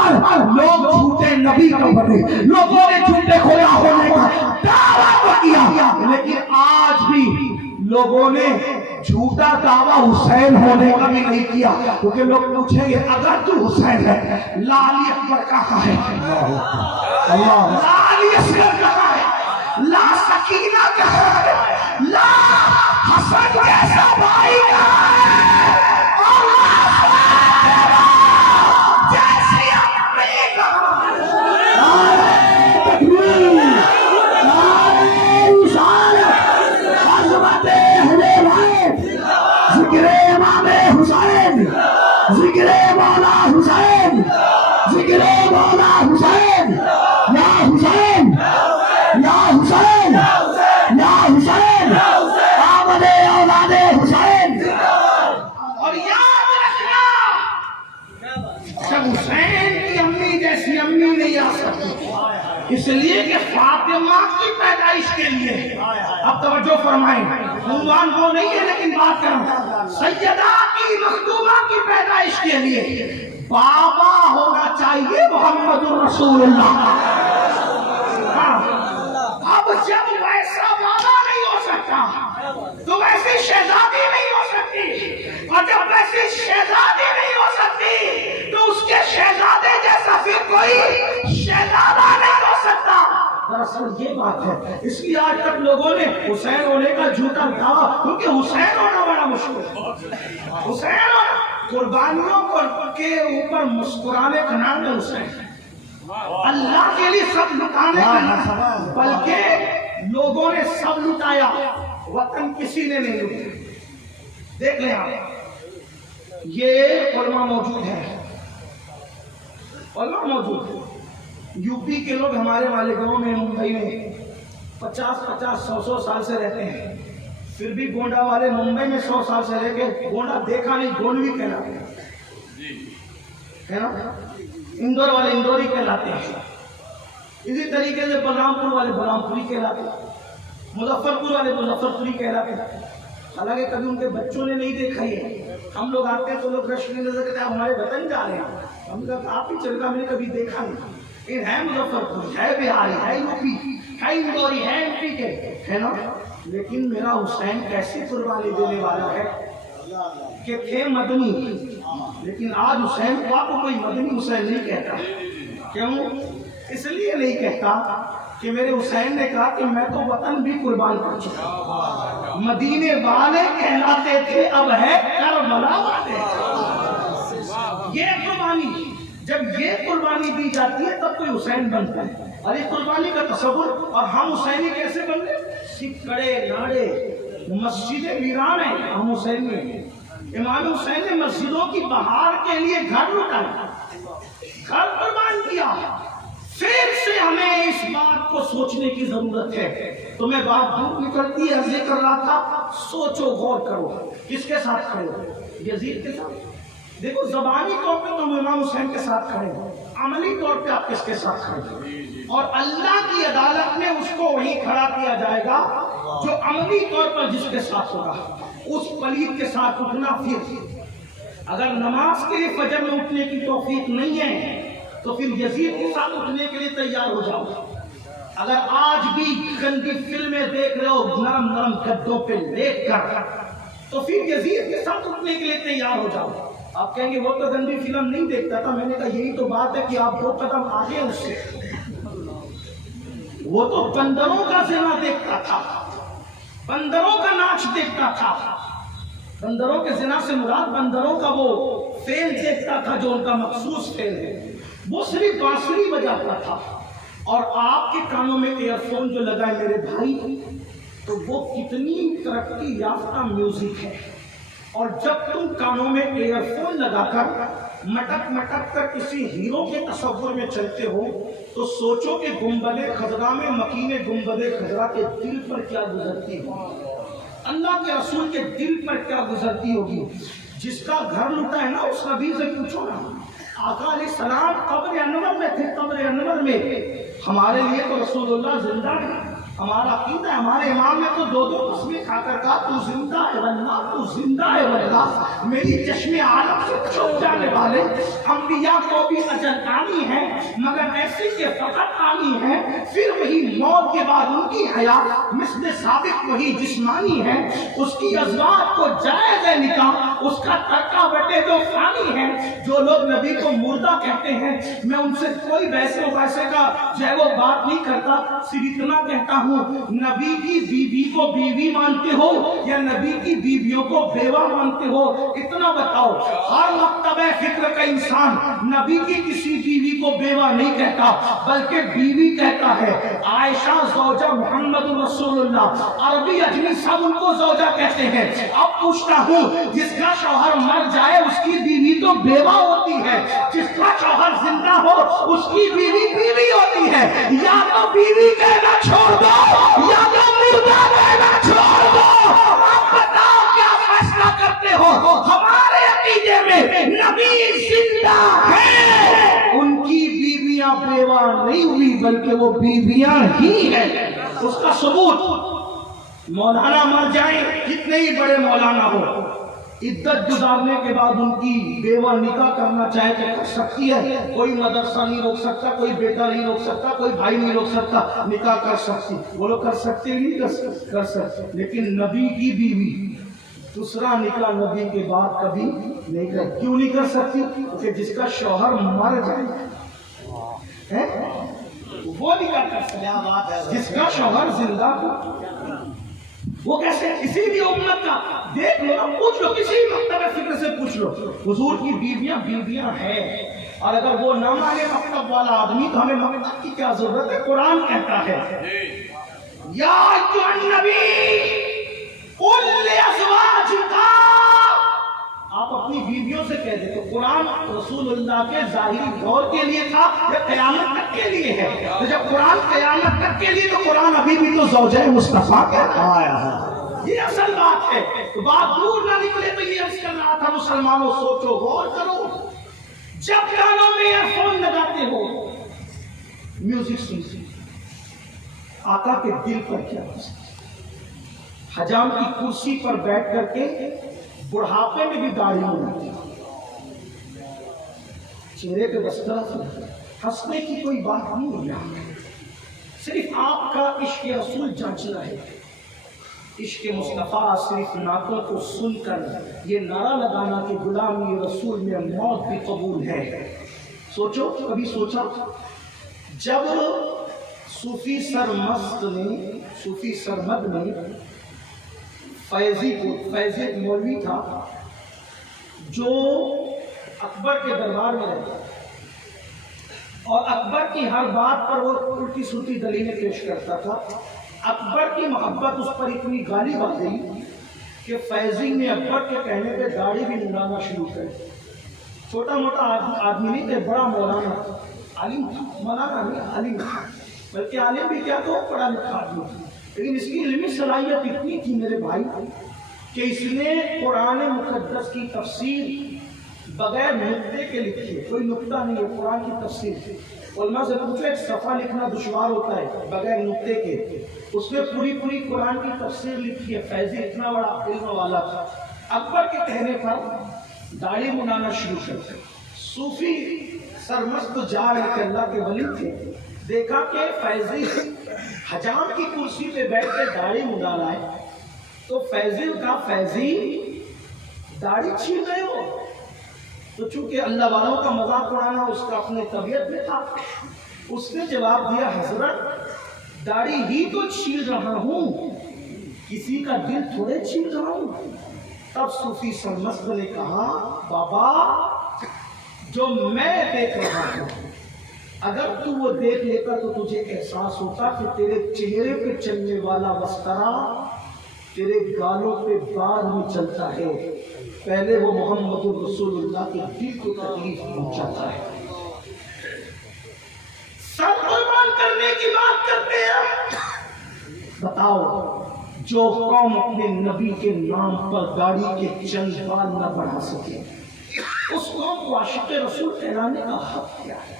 اکبر، لوگ جھوٹے نبی کا بنے، لوگوں نے جھوٹے خدا ہونے کا دعویٰ کیا، لیکن آج بھی لوگوں نے جھوٹا دعویٰ حسین ہونے کا بھی نہیں کیا، کیونکہ لوگ پوچھیں گے اگر تو حسین ہے لا علی اکبر کہاں ہے، لا علی اصغر کہاں ہے، لا سکینہ کہاں ہے، لا حسن جیسا بھائی کہاں ہے، اور لا فاطمہ جیسی امی کہاں ہے۔ نعرہ تکبیر، نعرہ رسالت، عظمت اہل بیت، ذکر امام حسین، ذکر مولا حسین، ذکر مولا حسین، یا حسین یا حسین یا حسین، آمد اولاد حسین۔ اور یاد رکھنا جب حسین کی امی جیسی امی نہیں آ سکتی، اس لیے کہ فاطمہ کی پیدائش کے لیے، اب توجہ فرمائیں، عنوان وہ نہیں ہے لیکن بات کروں، سیدہ کی مخدومہ کی پیدائش کے لیے بابا ہونا چاہیے محمد رسول اللہ۔ اب جب ویسا بابا نہیں ہو سکتا تو ویسی شہزادی نہیں ہو سکتی، اور جب ویسی شہزادی نہیں ہو سکتی تو اس کے شہزادے جیسا پھر کوئی شہزادہ نہیں ہو سکتا۔ دراصل یہ بات ہے، اس لیے آج تک لوگوں نے حسین ہونے کا جھوٹا دعویٰ، کیونکہ حسین ہونا بڑا مشکل ہے، حسین ہونا قربانیوں کے اوپر مسکرانے کا نام ہے حسین، اللہ کے لیے سب لٹانے کا نام، بلکہ لوگوں نے سب لٹایا، وطن کسی نے نہیں لٹایا۔ دیکھ لیں آپ، یہ علماء موجود ہے، علماء موجود ہے، یو پی کے لوگ ہمارے مالیگاؤں میں، ممبئی میں 50-100 سال سے رہتے ہیں، پھر بھی گونڈا والے ممبئی میں 100 سال سے رہ کے گونڈا دیکھا نہیں، گونڈوی کہلاتے ہیں، اندور والے اندوری کہلاتے ہیں، اسی طریقے سے بلرام پور والے بلرام پوری کہلاتے ہیں، مظفر پور والے مظفر پوری کہلاتے ہیں، حالانکہ کبھی ان کے بچوں نے نہیں دیکھا یہ، ہم لوگ آتے ہیں تو لوگ رش کی نظر کہتے ہیں آپ ہمارے وطن جا رہے ہیں. ہم نے کہا آپ ہی چل رہا، میں نے کبھی دیکھا نہیں. یہ ہے مظفر پور، ہے بہاری، ہے یو پی، ہے اندوری، ہے ایم پی کے، ہے نا. لیکن میرا حسین کیسی قربانی دینے والا ہے کہ تھے مدنی، لیکن آج حسین کو کوئی مدنی حسین نہیں کہتا. کیوں؟ اس لیے نہیں کہتا کہ میرے حسین نے کہا کہ میں تو وطن بھی قربان کر چکا. مدینے والے کہلاتے تھے، اب ہے کربلا والے. یہ قربانی، جب یہ قربانی دی جاتی ہے تب کوئی حسین بنتا ہے. اور اس قربانی کا تصور، اور ہم حسینی کیسے بن گئے؟ سکڑے ناڑے مسجدیں ویران ہیں، ہم حسینی ہیں. امام حسین نے مسجدوں کی بہار کے لیے گھر لٹایا، گھر قربان کیا. پھر سے ہمیں اس بات کو سوچنے کی ضرورت ہے. تمہیں بات دور نکلتی ہے، عرض کر رہا تھا، سوچو غور کرو. کس کے ساتھ کھڑے ہو؟ یزید کے ساتھ. دیکھو زبانی طور پہ تم امام حسین کے ساتھ کھڑے ہو، عملی طور پہ آپ کس کے ساتھ کھڑے ہو؟ اور اللہ کی عدالت میں اس کو وہی کھڑا کیا جائے گا جو عملی طور پر جس کے ساتھ ہوگا. اس پلید کے ساتھ اٹھنا. پھر اگر نماز کے لیے فجر میں اٹھنے کی توفیق نہیں ہے تو پھر یزید کے ساتھ اٹھنے کے لیے تیار ہو جاؤ. اگر آج بھی گندی فلمیں دیکھ رہے ہو نرم نرم گدوں پہ لیٹ کر، تو پھر یزید کے ساتھ اٹھنے کے لیے تیار ہو جاؤ. آپ کہیں گے وہ تو گندی فلم نہیں دیکھتا تھا. میں نے کہا یہی تو بات ہے کہ آپ 2 قدم آگے اس سے. وہ تو بندروں کا زنا دیکھتا تھا، بندروں کا ناچ دیکھتا تھا. بندروں کے زنا سے مراد بندروں کا وہ فیل دیکھتا تھا جو ان کا مخصوص فیل ہے. وہ صرف بانسری بجاتا تھا. اور آپ کے کانوں میں ایئر فون جو لگا ہے میرے بھائی، تو وہ کتنی ترقی یافتہ میوزک ہے. اور جب تم کانوں میں ایئر فون لگا کر مٹک مٹک کر کسی ہیرو کے تصور میں چلتے ہو تو سوچو کہ گنبد خضرا میں مکین گنبد خضرا کے دل پر کیا گزرتی ہوگی، اللہ کے رسول کے دل پر کیا گزرتی ہوگی. جس کا گھر لٹا ہے نا اس نبی سے پوچھو نا. آقا علیہ السلام قبر انور میں تھے. قبر انور میں ہمارے لیے تو رسول اللہ زندہ ہے. ہمارا عقیدہ ہے. ہمارے امام نے تو 2 قسمیں کھا کر کہا تو زندہ ہے واللہ، تو زندہ ہے واللہ. میری چشم عالم سے چھپ جانے والے انبیاء کو بھی اجل آنی ہے، مگر ایسے کہ فقط آنی ہے. پھر وہی موت کے بعد ان کی حیات مثل سابق وہی جسمانی ہے. اس کی ازواج کو جائز ہے نکاح، اس کا ترکہ بٹے جو فانی ہے. جو لوگ نبی کو مردہ کہتے ہیں میں ان سے کوئی ویسے ویسے کا جو ہے وہ بات نہیں کرتا. صرف اتنا کہتا ہوں، نبی کی بیوی کو بیوی مانتے ہو یا نبی کی بیویوں کو بیوہ مانتے ہو؟ اتنا بتاؤ. ہر مکتبہ فکر کا انسان نبی کی کسی بیوی کو بیوہ نہیں کہتا بلکہ بیوی کہتا ہے. عائشہ زوجہ محمد رسول اللہ، عربی اجمی سب ان کو زوجہ کہتے ہیں. اب پوچھتا ہوں، جس کا شوہر مر جائے اس کی بیوی تو بیوہ ہوتی ہے، جس کا شوہر زندہ ہو اس کی بیوی بیوی ہوتی ہے. یا تو بیوی کہنا چھوڑ دو یا تو مردہ کہنا چھوڑ دو. اب بتاؤ کیا فیصلہ کرتے ہو؟ ہمارے عقیدے میں نبی زندہ ہے، ان کی بیویاں بیوہ نہیں ہوئی بلکہ وہ بیویاں ہی ہیں. اس کا ثبوت مولانا مر جائیں، کتنے ہی بڑے مولانا ہو، عدت گزارنے کے بعد ان کی بیوہ نکاح کرنا چاہے تو کر سکتی ہے. کوئی مدرسہ نہیں روک سکتا، کوئی بیٹا نہیں روک سکتا، کوئی بھائی نہیں روک سکتا. نکاح کر سکتی. وہ لوگ کر سکتے نہیں کر سکتے. لیکن نبی کی بیوی دوسرا نکاح نبی کے بعد کبھی نہیں کر. کیوں نہیں کر سکتی؟ کہ جس کا شوہر مر جائے وہ نکاح کر سکتی. جس کا شوہر زندہ ہو وہ کیسے؟ کسی بھی امت کا دیکھ لو، پوچھ لو، کسی مکتبہ فکر سے پوچھ لو، حضور کی بیویاں بیویاں ہیں. اور اگر وہ نہ مانے مکتب والا آدمی تو ہمیں مکتب کی کیا ضرورت ہے؟ قرآن کہتا ہے یا ایھا النبی قل لازواجک، آپ اپنی بیویوں سے کہہ دیں. تو قرآن رسول اللہ کے ظاہری دور کے لیے تھا یا قیامت تک کے لیے ہے؟ تو جب قرآن قیامت تک کے لیے تو قرآن ابھی بھی تو زوجہ مصطفیٰ کہتا ہے. یہ اصل بات ہے. تو بات دور نہ نکلے تو یہ عرض کر رہا تھا مسلمانوں، سوچو غور کرو. جب کانوں میں ایئر فون لگاتے ہو میوزک سنتے، آقا کے دل پر کیا گزرتی؟ حجام کی کرسی پر بیٹھ کر کے بڑھاپے میں بھی داڑھی ہوتی ہے، چہرے پہ بس طرف ہنسنے کی کوئی بات نہیں ہے، صرف آپ کا عشق رسول جانچنا ہے۔ عشق مصطفیٰ صرف نعتوں کو سن کر یہ نعرہ لگانا کہ غلامی رسول میں موت بھی قبول ہے۔ سوچو، کبھی سوچا جب صوفی سرمد نے فیض ایک مولوی تھا جو اکبر کے دربار میں رہتا اور اکبر کی ہر بات پر وہ الٹی سلٹی دلیلیں پیش کرتا تھا، اکبر کی محبت اس پر اتنی غالب آ گئی کہ فیضی نے اکبر کے کہنے پہ داڑھی بھی منڈانا شروع کر دی۔ چھوٹا موٹا آدمی نہیں تھے، بڑا مولانا عالم تھا، مولانا نہیں عالم تھا، بلکہ عالم بھی کیا تو پڑھا لکھا آدمی تھا، لیکن اس کی علمی صلاحیت اتنی تھی میرے بھائی کہ اس نے قرآن مقدس کی تفسیر بغیر نقطے کے لکھی ہے، کوئی نقطہ نہیں ہے، قرآن کی تفسیر ہے۔ علماء سے پوچھو ایک صفحہ لکھنا دشوار ہوتا ہے بغیر نقطے کے، اس نے پوری قرآن کی تفسیر لکھی ہے۔ فیضی اتنا بڑا علم والا تھا، اکبر کے کہنے پر داڑھی منانا شروع کرتے۔ صوفی سرمست جا رہے تھے، اللہ کے ولی تھے، دیکھا کہ فیضی حجام کی کرسی پہ بیٹھ کے داڑھی منا رہا ہے، تو فیضی کا فیضی داڑھی چھین رہے ہو؟ تو چونکہ اللہ والوں کا مذاق اڑانا اس کا اپنے طبیعت میں تھا، اس نے جواب دیا حضرت داڑھی ہی تو چھین رہا ہوں، کسی کا دل تھوڑے چھین رہا ہوں۔ تب صوفی سرمست نے کہا بابا جو میں دیکھ رہا ہوں اگر تو وہ دیکھ لیتا تو تجھے احساس ہوتا کہ تیرے چہرے پہ چلنے والا مسکرا تیرے گالوں پہ بعد میں چلتا ہے، پہلے وہ محمد رسول اللہ کے دل کو تکلیف پہنچاتا ہے۔ سر قربان کرنے کی بات کرتے ہیں، بتاؤ جو قوم اپنے نبی کے نام پر گاڑی کے چند بال نہ بڑھا سکے اس قوم کو عاشق رسول کہلانے کا حق کیا ہے؟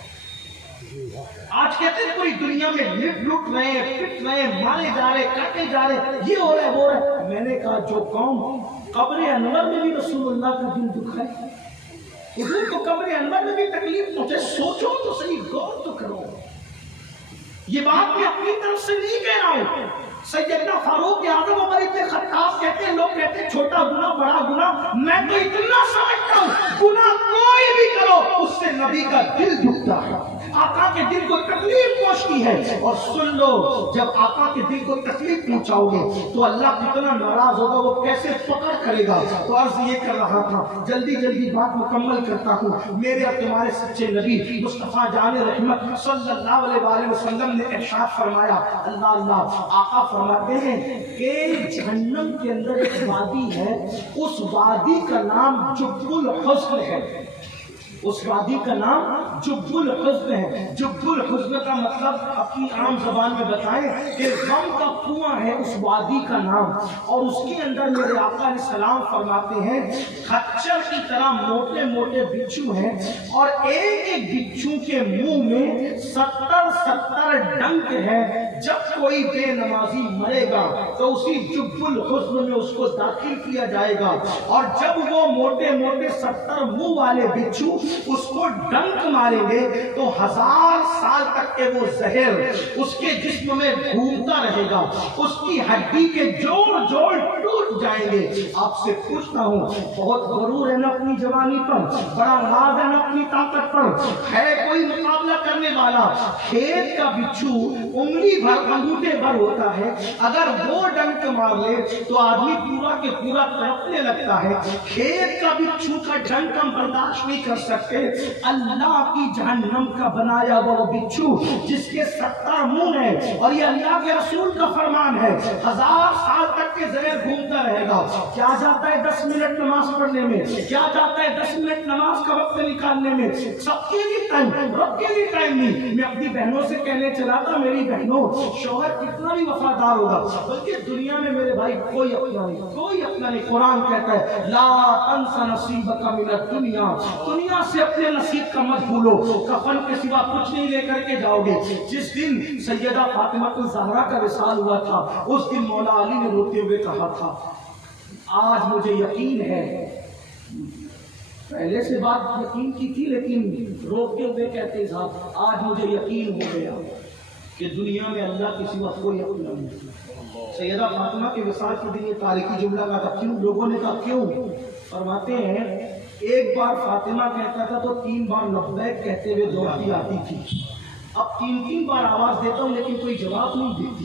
آج کہتے ہیں پوری دنیا میں لٹ رہے ہیں، پٹ رہے ہیں، مارے جا رہے، کاٹے جا رہے، یہ ہو رہا ہے وہ رہا ہے۔ میں نے کہا جو قوم قبر انور میں بھی رسول اللہ کا دل دکھائے، حضور کو قبر انور میں بھی تکلیف پہنچے، سوچو تو صحیح، غور تو کرو۔ یہ بات میں اپنی طرف سے نہیں کہہ رہا ہوں، سیدنا فاروق اعظم عمر ابن خطاب کہتے ہیں، لوگ کہتے ہیں چھوٹا گناہ بڑا گناہ، میں تو اتنا سمجھتا ہوں گناہ کوئی بھی کرو اس سے نبی کا دل دکھتا ہے، آقا کے دل کو تکلیف پہنچتی ہے۔ اور سن لو جب آقا کے دل کو تکلیف پہنچاؤ گے تو اللہ کتنا ناراض ہوگا، وہ کیسے پکڑ کرے گا۔ تو عرض یہ کر رہا تھا، جلدی بات مکمل کرتا ہوں۔ میرے اور تمہارے سچے نبی مصطفیٰ جان رحمت صلی اللہ علیہ وسلم نے ارشاد فرمایا، اللہ آقا فرماتے ہیں کہ جہنم کے اندر ایک وادی ہے، اس وادی کا نام جب الحزن ہے، اس وادی کا نام جب الحزن ہے۔ جب الحزن کا مطلب اپنی عام زبان میں بتائیں کہ غم کا کنواں ہے اس وادی کا نام، اور اس کے اندر میرے آقا علیہ السلام فرماتے ہیں خچر کی طرح موٹے موٹے بچھو ہیں، اور ایک ایک بچھو کے منہ میں 70 ڈنک ہے۔ جب کوئی بے نمازی مرے گا تو اسی جب الحزن میں اس کو داخل کیا جائے گا، اور جب وہ موٹے موٹے 70 منہ والے بچھو اس کو ڈنک ماریں گے تو 1000 سال تک کے وہ زہر اس کے جسم میں گھومتا رہے گا، اس کی ہڈی کے جوڑ ٹوٹ جائیں گے۔ آپ سے پوچھتا ہوں، بہت غرور ہے نا اپنی جوانی پر، بڑا ناز ہے نا اپنی طاقت پر، ہے کوئی مقابلہ کرنے والا؟ کھیت کا بچھو انگلی بھر انگوٹھے بھر ہوتا ہے، اگر وہ ڈنک مار لے تو آدمی پورا کے پورا تڑپنے لگتا ہے۔ کھیت کا بچھو کا ڈنک ہم برداشت نہیں کر سکتے، اللہ کی جہنم کا بنایا وہ بچھو جس کے 70 منہ ہیں، اور یہ اللہ کے رسول کا فرمان ہے 1000 سال تک کے زہر گھومتا رہے گا۔ کیا جاتا ہے 10 منٹ نماز پڑھنے میں، کیا جاتا ہے 10 منٹ نماز کا وقت نکالنے میں، سب کے لیے ٹائم، رب کے لیے ٹائم نہیں۔ میں اپنی بہنوں سے کہنے چلا تھا، میری بہنوں شوہر کتنا بھی وفادار ہوگا بلکہ دنیا میں میرے بھائی کوئی اپنا نہیں، قرآن کہتا ہے لا تنس نصیبک من الدنیا، دنیا سے اپنے نصیب کا مت بھولو، کفن کے سوا کچھ نہیں لے کر کے جاؤ گے۔ جس دن سیدہ فاطمہ الزہرا کا وصال ہوا تھا اس دن مولا علی نے روتے ہوئے کہا تھا آج مجھے یقین ہے، پہلے سے بات یقین کی تھی لیکن روکتے ہوئے کہتے صاحب آج مجھے یقین ہو گیا کہ دنیا میں اللہ کے سوا کوئی اپنا نہیں۔ سیدہ فاطمہ کے وصال کے دن یہ تاریخی جملہ کہا تھا، کیوں؟ لوگوں نے کہا کیوں؟ فرماتے ہیں ایک بار فاطمہ کہتا تھا تو 3 بار لبیک کہتے ہوئے دوڑتی آتی تھی، اب 3 بار آواز دیتا ہوں لیکن کوئی جواب نہیں دیتی۔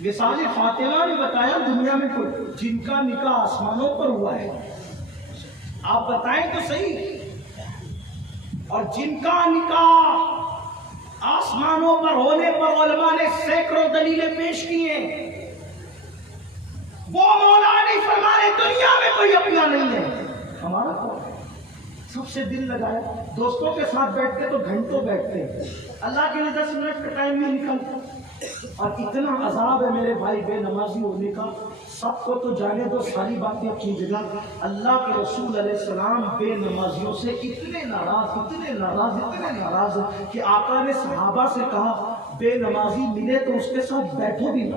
وصال فاطمہ نے بتایا دنیا میں کوئی جن کا نکاح آسمانوں پر ہوا ہے، آپ بتائیں تو صحیح، اور جن کا نکاح آسمانوں پر ہونے پر علماء نے سینکڑوں دلیلیں پیش کی ہیں، وہ مولا نہیں فرمانے دنیا میں کوئی اپنا نہیں ہے، ہمارا کون ہے؟ سب سے دل لگایا، دوستوں کے ساتھ بیٹھتے تو گھنٹوں بیٹھتے ہیں، اللہ کے لیے 10 منٹ کا ٹائم نہیں نکلتا، اور اتنا عذاب ہے میرے بھائی بے نمازی ہونے کا، سب کو تو جانے دو، ساری باتیں اپنی جگہ۔ اللہ کے رسول علیہ السلام بے نمازیوں سے اتنے ناراض کہ آقا نے صحابہ سے کہا بے نمازی ملے تو اس کے ساتھ بیٹھو بھی نہ،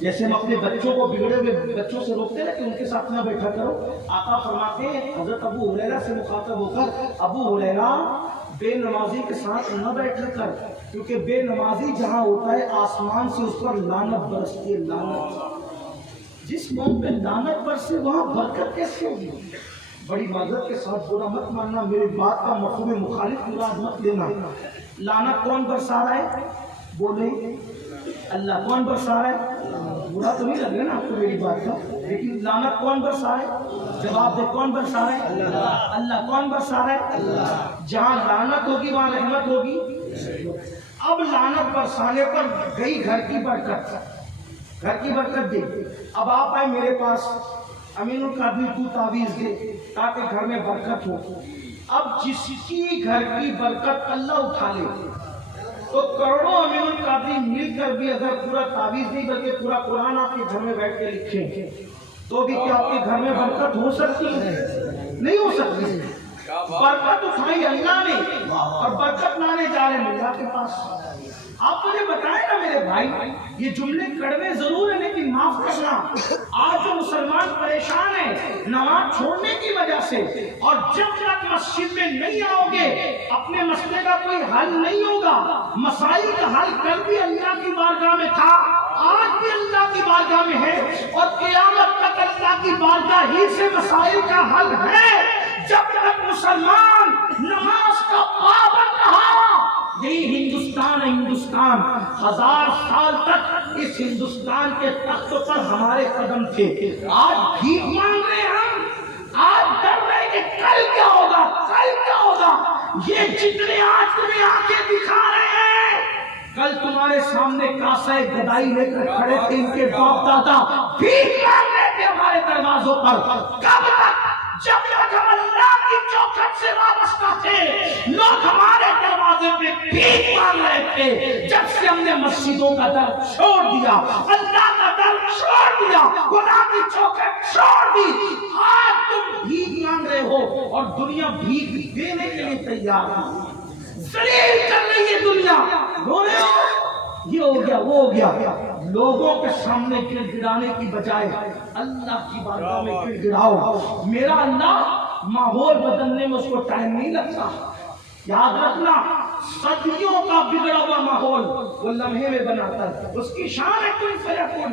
جیسے ہم اپنے بچوں کو بگڑے ہوئے بچوں سے روکتے ہیں کہ ان کے ساتھ نہ بیٹھا کرو، آقا فرماتے ہیں حضرت ابو ہریرہ سے مخاطب ہو کر، ابو ہریرہ بے نمازی کے ساتھ نہ بیٹھا کر، کیونکہ بے نمازی جہاں ہوتا ہے آسمان سے اس پر لعنت برستی ہے، لعنت۔ جس قوم پہ لعنت برسے وہاں برکت کیسے ہوگی؟ بڑی معذرت کے ساتھ برا مت ماننا، میری بات کا مفہوم مخالف مراد مت لینا۔ لعنت کون برسا رہا ہے؟ بولے اللہ۔ کون برسا رہا ہے؟ برا تو نہیں لگ رہا نا آپ کو میری بات کا، لیکن لعنت کون برسا رہا ہے؟ جواب دے، کون برسا رہا ہے؟ اللہ۔ کون برسا رہا ہے؟ جہاں لعنت ہوگی وہاں رحمت ہوگی۔ اب لعنت برسانے پر گئی گھر کی برکت دے۔ اب آپ آئے میرے پاس، امین القادری تو تعویذ دے تاکہ گھر میں برکت ہو۔ اب جس کی گھر کی برکت اللہ اٹھا لے تو کروڑوں امین القادری مل کر بھی اگر پورا تعویذ نہیں بلکہ پورا قرآن آپ کے گھر میں بیٹھ کے لکھیں تو بھی کیا آپ کے گھر میں برکت ہو سکتی ہے؟ نہیں ہو سکتی۔ برکت اٹھائی اللہ نے اور برکت لانے جا رہے ہیں اللہ کے پاس۔ آپ مجھے بتائیں نا میرے بھائی، یہ جملے کڑوے ضرور ہیں لیکن معاف کرنا، آج جو مسلمان پریشان ہیں نماز چھوڑنے کی وجہ سے، اور جب تک مسجد میں نہیں آؤ گے اپنے مسئلے کا کوئی حل نہیں ہوگا۔ مسائل کا حل کل بھی اللہ کی بارگاہ میں تھا، آج بھی اللہ کی بارگاہ میں ہے، اور قیامت تک اللہ کی بارگاہ ہی سے مسائل کا حل ہے۔ جب تک مسلمان نماز کا پابند رہا، یہی ہندوستان ہے، ہندوستان 1000 سال تک اس ہندوستان کے تخت پر ہمارے قدم تھے۔ آج بھیک مانگ رہے ہیں ہم، آج ڈر رہے کہ کل کیا ہوگا، کل کیا ہوگا۔ یہ جتنے آج تمہیں آنکھیں دکھا رہے ہیں، کل تمہارے سامنے کاسہ گدائی لے کر کھڑے تھے، ان کے باپ دادا بھیک مانگ رہے تھے ہمارے دروازوں پر۔ کب تک؟ جب تک ہم اللہ کی چوکھٹ سے وابستہ تھے، لوگ ہمارے دروازے پہ بھیک مانگ رہے تھے۔ جب سے ہم نے مسجدوں کا در چھوڑ دیا، اللہ کا در چھوڑ دیا، خدا کی چوکھٹ چھوڑ دی، آج تم بھیک مانگ رہے ہو اور دنیا بھیک دینے کے لیے تیار ہے۔ ذلیل کر رہی ہے دنیا، رو رہے ہو یہ ہو گیا وہ ہو گیا۔ لوگوں کے سامنے گر گرانے کی بجائے اللہ کی بارگاہ میں گر گراؤ۔ میرا اللہ ماحول بدلنے میں اس کو ٹائم نہیں لگتا، یاد رکھنا، صدیوں کا بگڑا ہوا ماحول وہ لمحے میں بناتا ہے۔ اس کی شان ہے کن فیکون،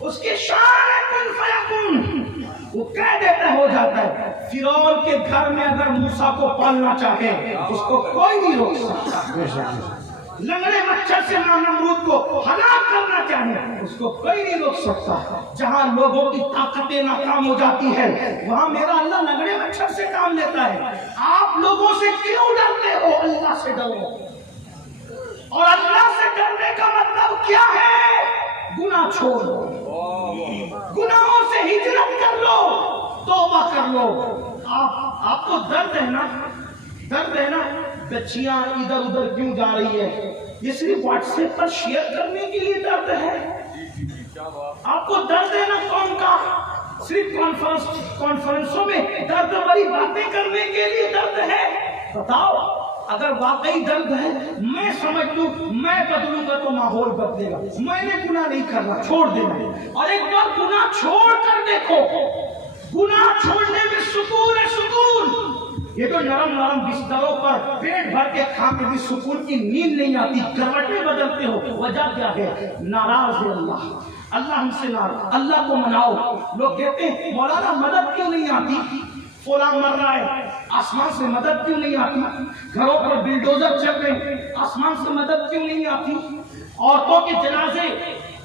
اس کی شان ہے کن فیکون، وہ کہہ دیتا ہو جاتا ہے۔ فرعون کے گھر میں اگر موسیٰ کو پالنا چاہے اس کو کوئی نہیں روک سکتا، لنگڑے مچھر سے نمرود کو ہلاک کرنا چاہے اس کو کوئی نہیں روک سکتا۔ جہاں لوگوں کی طاقتیں ناکام ہو جاتی ہے وہاں میرا اللہ لنگڑے مچھر سے کام لیتا ہے۔ آپ لوگوں سے کیوں ڈرتے ہو؟ اللہ سے ڈرو، اور اللہ سے ڈرنے کا مطلب کیا ہے؟ گناہ چھوڑ دو، گناہوں سے ہجرت کر لو، توبہ کر لو۔ آپ کو درد ہے نا، درد ہے نا، بچیاں ادھر ادھر کیوں جا رہی ہے؟ یہ صرف واٹس ایپ پر شیئر کرنے کے لیے درد ہے؟ آپ کو درد ہے نا قوم کا، صرف کانفرنسوں میں درد بھری باتیں کرنے کے لیے درد ہے؟ بتاؤ اگر واقعی درد ہے میں سمجھ لوں میں بدلوں گا تو ماحول بدلے گا. میں نے گناہ نہیں کرنا, چھوڑ دینا. اور ایک بار گناہ چھوڑ کر دیکھو, گناہ چھوڑنے میں سکون ہے, سکون. یہ تو نرم نرم بستروں پر پیٹ بھر کے کھا کے بھی سکون کی نیند نہیں آتی, کروٹیں بدلتے ہو. وجہ کیا ہے؟ ناراض ہے اللہ, اللہ ہم سے ناراض. اللہ کو مناؤ. لوگ کہتے ہیں مولانا مدد کیوں نہیں آتی, فلاں مر رہا ہے, آسمان سے مدد کیوں نہیں آتی؟ گھروں پر بلڈوزر چل رہے, آسمان سے مدد کیوں نہیں آتی؟ عورتوں کے جنازے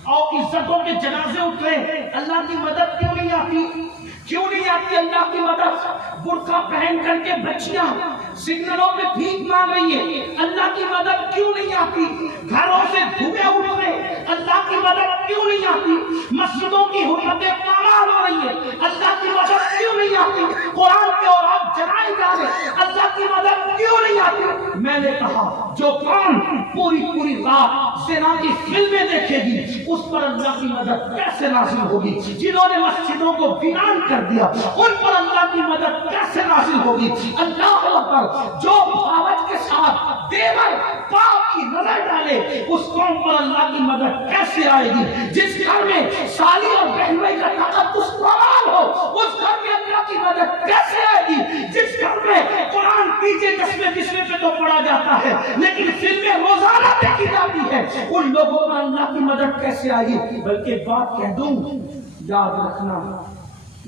اور عزتوں کے جنازے اٹھ رہے, اللہ کی مدد کیوں نہیں آتی؟ کیوں نہیں آتی اللہ کی مدد؟ برقع پہن کر کے بچیاں سگنلوں پہ بھیک مانگ رہی ہے, اللہ کی مدد کیوں نہیں آتی؟ گھروں سے دھوئیں اٹھ رہے, اللہ کی مدد کیوں نہیں آتی؟ مسجدوں کی حرمتیں پامال ہو رہی ہے, اللہ کی مدد کیوں نہیں آتی؟ قرآن کے اور آپ جلائے جا رہے, اللہ کی مدد کیوں نہیں آتی؟ میں نے کہا جو قوم پوری رات زنا کی فلمیں دیکھے گی اس پر اللہ کی مدد کیسے نازل ہوگی؟ جنہوں نے مسجدوں کو ویران کر دیا ان پر اللہ کی مدد کیسے نازل ہوگی؟ اللہ اکبر. جو بغاوت کے ساتھ دیور پاپ کی نظر ڈالے اس قوم پر اللہ کی مدد کیسے آئے گی؟ جس گھر میں سالی اور بہنوئی کا تقدس پامال ہو اس گھر میں اللہ کی مدد کیسے آئے گی؟ جس گھر میں قرآن تیجے قسمے پہ تو پڑھا جاتا ہے لیکن فلمیں روزانہ دیکھی جاتی ہے ان لوگوں پر اللہ کی مدد کیسے آئے گی؟ بلکہ ایک بات کہہ دوں, یاد رکھنا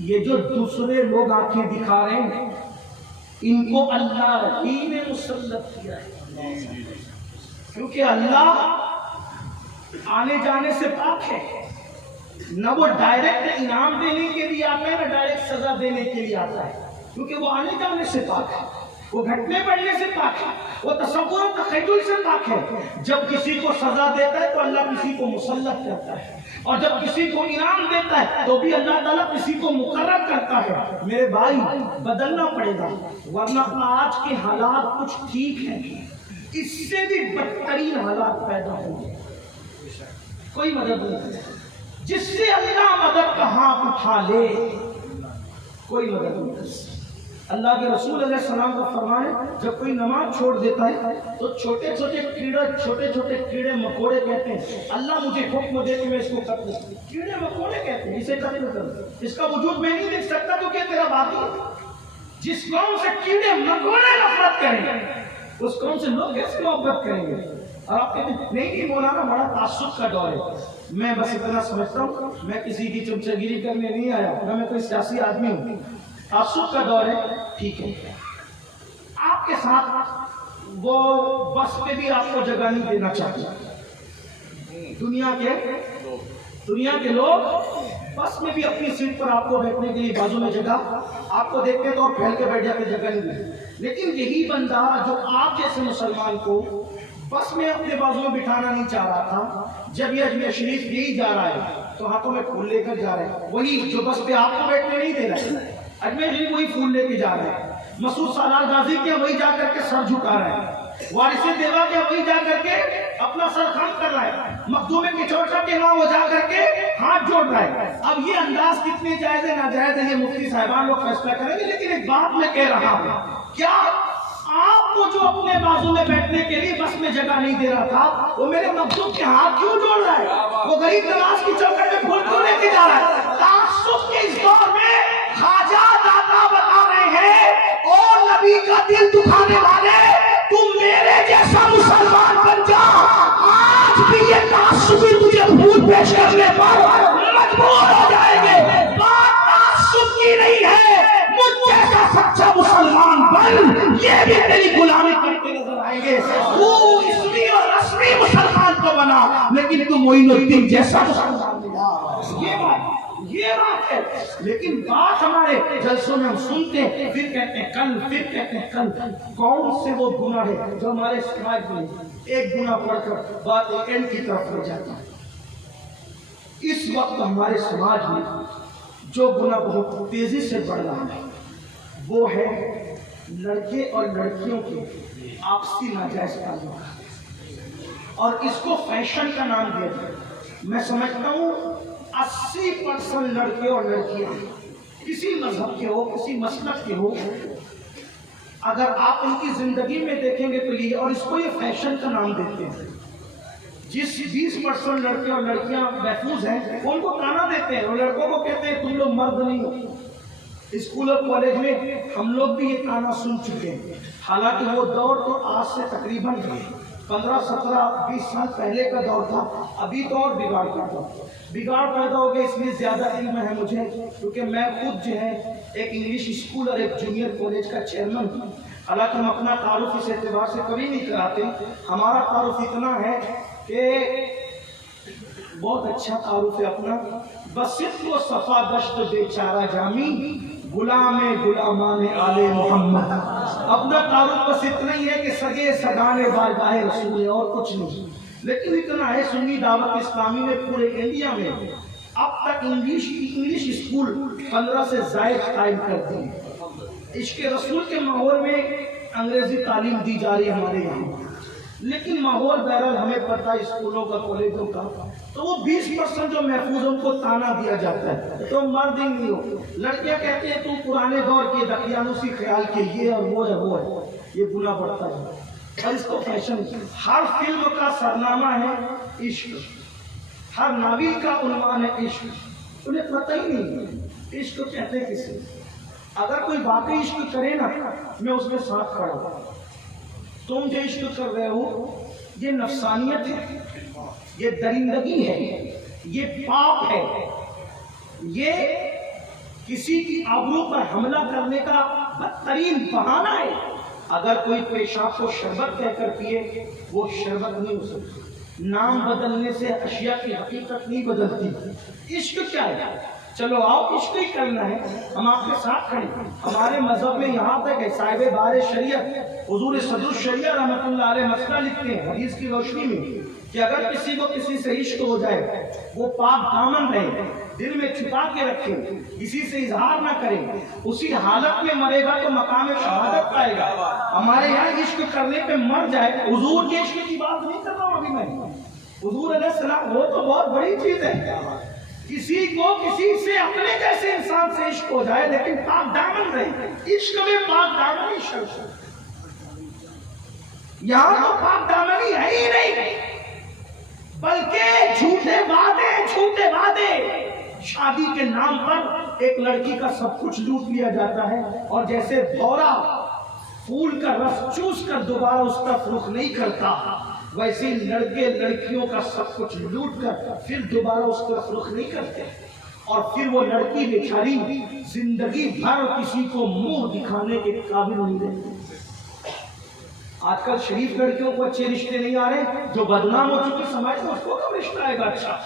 یہ جو دوسرے لوگ آنکھیں دکھا رہے ہیں ان کو اللہ ہی نے مسلط کیا ہے, کیونکہ اللہ آنے جانے سے پاک ہے. نہ وہ ڈائریکٹ انعام دینے کے لیے آتا ہے نہ ڈائریکٹ سزا دینے کے لیے آتا ہے, کیونکہ وہ آنے جانے سے پاک ہے, وہ گھٹنے بڑھنے سے پاک ہے, وہ تصور و تخیل سے پاک ہے. جب کسی کو سزا دیتا ہے تو اللہ کسی کو مسلط کرتا ہے, اور جب کسی کو انعام دیتا ہے تو بھی اللہ تعالیٰ کسی کو مقرر کرتا ہے. میرے بھائی بدلنا پڑے گا, ورنہ آج کے حالات کچھ ٹھیک ہیں, اس سے بھی بدترین حالات پیدا ہوں گے. کوئی مدد نہیں, جس سے اللہ مدد کا ہاتھ اٹھا لے کوئی مدد نہیں. اللہ کے رسول علیہ السلام کو فرمائے جب کوئی نماز چھوڑ دیتا ہے تو چھوٹے چھوٹے کیڑے مکوڑے کہتے ہیں اللہ مجھے حکم دے کہ میں اس کو قتل کروں. کیڑے مکوڑے کہتے ہیں اسے قتل کروں, اس کا وجود میں نہیں دیکھ سکتا کیونکہ تیرا باقی ہے. جس قوم سے کیڑے مکوڑے نفرت کریں گے اس قوم سے لوگ کیسے محبت کریں گے؟ اور آپ کہتے ہیں نہیں مولانا بڑا تعصب کا دور ہے. میں بس اتنا سمجھتا ہوں, میں کسی کی چمچہ گیری کرنے نہیں آیا, میں کوئی سیاسی آدمی ہوں. تعصب کا دور ہے, ٹھیک ہے, آپ کے ساتھ وہ بس پہ بھی آپ کو جگہ نہیں دینا چاہتے. دنیا کے لوگ بس میں بھی اپنی سیٹ پر آپ کو بیٹھنے کے لیے بازو میں جگہ, آپ کو دیکھتے تو اور پھیل کے بیٹھ جاتے, جگہ نہیں دیتے. لیکن یہی بندہ جو آپ جیسے مسلمان کو بس میں اپنے بازو میں بٹھانا نہیں چاہ رہا تھا, جب یہ اجمیر شریف یہی جا رہا ہے تو ہاتھوں میں پھول لے کر جا رہے ہیں. وہی جو بس پہ آپ کو بیٹھنے نہیں دے رہا ہے, اجمیر شریف وہی پھول لے کے جا رہے ہیں. مسعود سالار غازی کے وہی جا کر کے سر جھکا رہے ہیں. وارث دیوا کے وہی جا کر کے اپنا سر خم کر رہا ہے. مخدوم کچوٹا کے وہاں وہ جا کر کے ہاتھ جوڑ رہا ہے. اب یہ انداز کتنے جائز ہے ناجائز ہے یہ مفتی صاحبان لوگ فیصلہ کریں گے, لیکن ایک بات میں کہہ رہا ہوں, کیا آپ کو جو اپنے بازو میں بیٹھنے کے لیے بس میں جگہ نہیں دے رہا تھا وہ میرے مخدوم کے ہاتھ کیوں جوڑ رہا ہے؟ وہ غریب نواز کی چوکھٹ میں پھول کیوں لے کے جا رہا ہے؟ تعصب کے اس دور میں خواجہ داتا بتا رہے ہیں اور نبی کا دل دکھانے والے تم میرے جیسا مسلمان بن جا, آج بھی یہ تعصبی تجھے پھول پیش کرنے پر مجبور ہو جائیں گے. بات تعصب کی نہیں ہے, مجھ جیسا سچا مسلمان بن, یہ بھی تیری غلامی کرتے نظر آئیں گے. وہ اسمی اور رسمی مسلمان کو بنا لیکن تم معین الدین جیسا مسلمان بنا. یہ بات ہے. لیکن بات ہمارے جلسوں میں ہم سنتے ہیں, پھر کہتے ہیں کل, پھر کہتے ہیں کل. کون سے وہ گناہ ہے جو ہمارے سماج میں ایک گناہ پڑھ کر بات اینڈ کی طرف ہو جاتا ہے؟ اس وقت ہمارے سماج میں جو گناہ بہت تیزی سے بڑھ رہا ہے وہ ہے لڑکے اور لڑکیوں کے آپسی ناجائز تعلق, اور اس کو فیشن کا نام دیا جائے. میں سمجھتا ہوں 80% لڑکے اور لڑکیاں کسی مذہب کے ہو, کسی مسلک کے ہو, اگر آپ ان کی زندگی میں دیکھیں گے تو یہ، اور اس کو یہ فیشن کا نام دیتے ہیں، جس 20% لڑکے اور لڑکیاں محفوظ ہیں ان کو تانا دیتے ہیں، اور لڑکوں کو کہتے ہیں تم لوگ مرد نہیں ہو۔ اسکول اور کالج میں ہم لوگ بھی یہ تانا سن چکے ہیں، حالانکہ وہ دور تو آج سے تقریباً 15 17 20 سال پہلے کا دور تھا۔ ابھی تو اور بگاڑ پیدا ہو گیا، اس لیے زیادہ علم ہے مجھے، کیونکہ میں خود جو ہے ایک انگلش اسکول اور ایک جونیئر کالج کا چیئرمن ہوں۔ حالانکہ ہم اپنا تعارف اس اعتبار سے کبھی نہیں کراتے، ہمارا تعارف اتنا ہے کہ بہت اچھا تعارف ہے اپنا، بس و صفا دشت بیچارہ جامی غلامان آل محمد۔ اپنا تعارف بس اتنا ہی ہے کہ سگے سگانے بارگاہ رسول ہے، اور کچھ نہیں۔ لیکن اتنا ہے، سنی دعوت اسلامی نے پورے انڈیا میں اب تک انگلش اسکول 15 سے زائد قائم کر دی۔ عشق رسول کے ماحول میں انگریزی تعلیم دی جا رہی ہے ہمارے یہاں، لیکن ماحول بہرحال ہمیں پتہ ہے اسکولوں کا کالجوں کا، تو وہ 20% جو محفوظ ان کو تانا دیا جاتا ہے تو مرد ہی نہیں ہو۔ لڑکیاں کہتے ہیں تو پرانے دور کے دقیانوسی خیال کے یہ اور وہ ہے وہ ہے، یہ گناہ بڑھتا ہے، اور اس کو فیشن۔ ہر فلم کا سرنامہ ہے عشق، ہر ناول کا عنوان ہے عشق، انہیں پتہ ہی نہیں عشق کہتے ہیں کسے۔ اگر کوئی واقعی عشق کرے نا، میں اس میں ساتھ کھڑا ہوں۔ تم جو عشق کر رہے ہو یہ نفسانیت ہے، یہ درندگی ہے، یہ پاپ ہے، یہ کسی کی آبرو پر حملہ کرنے کا بدترین بہانہ ہے۔ اگر کوئی پیشاب کو شربت کہہ کر پیے، وہ شربت نہیں ہو سکتی۔ نام بدلنے سے اشیاء کی حقیقت نہیں بدلتی۔ عشق کیا ہے؟ چلو آؤ عشق ہی کرنا ہے، ہم آپ کے ساتھ کھڑے ہیں۔ ہمارے مذہب میں یہاں تک ہے، صاحب بار شریعت حضور صدر الشریعہ رحمۃ اللہ علیہ مسئلہ لکھتے ہیں حدیث کی روشنی میں کہ اگر کسی کو کسی سے عشق ہو جائے، وہ پاک دامن رہے، دل میں چھپا کے رکھے، کسی سے اظہار نہ کرے، اسی حالت میں مرے گا تو مقام شہادت پائے گا۔ ہمارے یہاں عشق کرنے پہ مر جائے، حضور کے عشق کی بات نہیں کر رہا ہوں ابھی میں، حضور علیہ السلام وہ تو بہت بڑی چیز ہے۔ کسی کو کسی سے اپنے جیسے انسان سے عشق ہو جائے لیکن پاک دامن رہے، عشق میں پاک دامنی شرط ہے۔ یہاں تو پاک دامنی ہے ہی نہیں، بلکہ جھوٹے وعدے، شادی کے نام پر ایک لڑکی کا سب کچھ لوٹ لیا جاتا ہے، اور جیسے بھورا پھول کا رس چوس کر دوبارہ اس کا رخ نہیں کرتا، ویسے لڑکے لڑکیوں کا سب کچھ لوٹ کر پھر دوبارہ اس کا رخ نہیں کرتے، اور پھر وہ لڑکی بیچاری زندگی بھر کسی کو منہ دکھانے کے قابل نہیں رہتی۔ آج کل شریف لڑکیوں کو اچھے رشتے نہیں آ رہے، جو بدنام ہو چکی سماج میں اس کو کب رشتہ آئے گا اچھا؟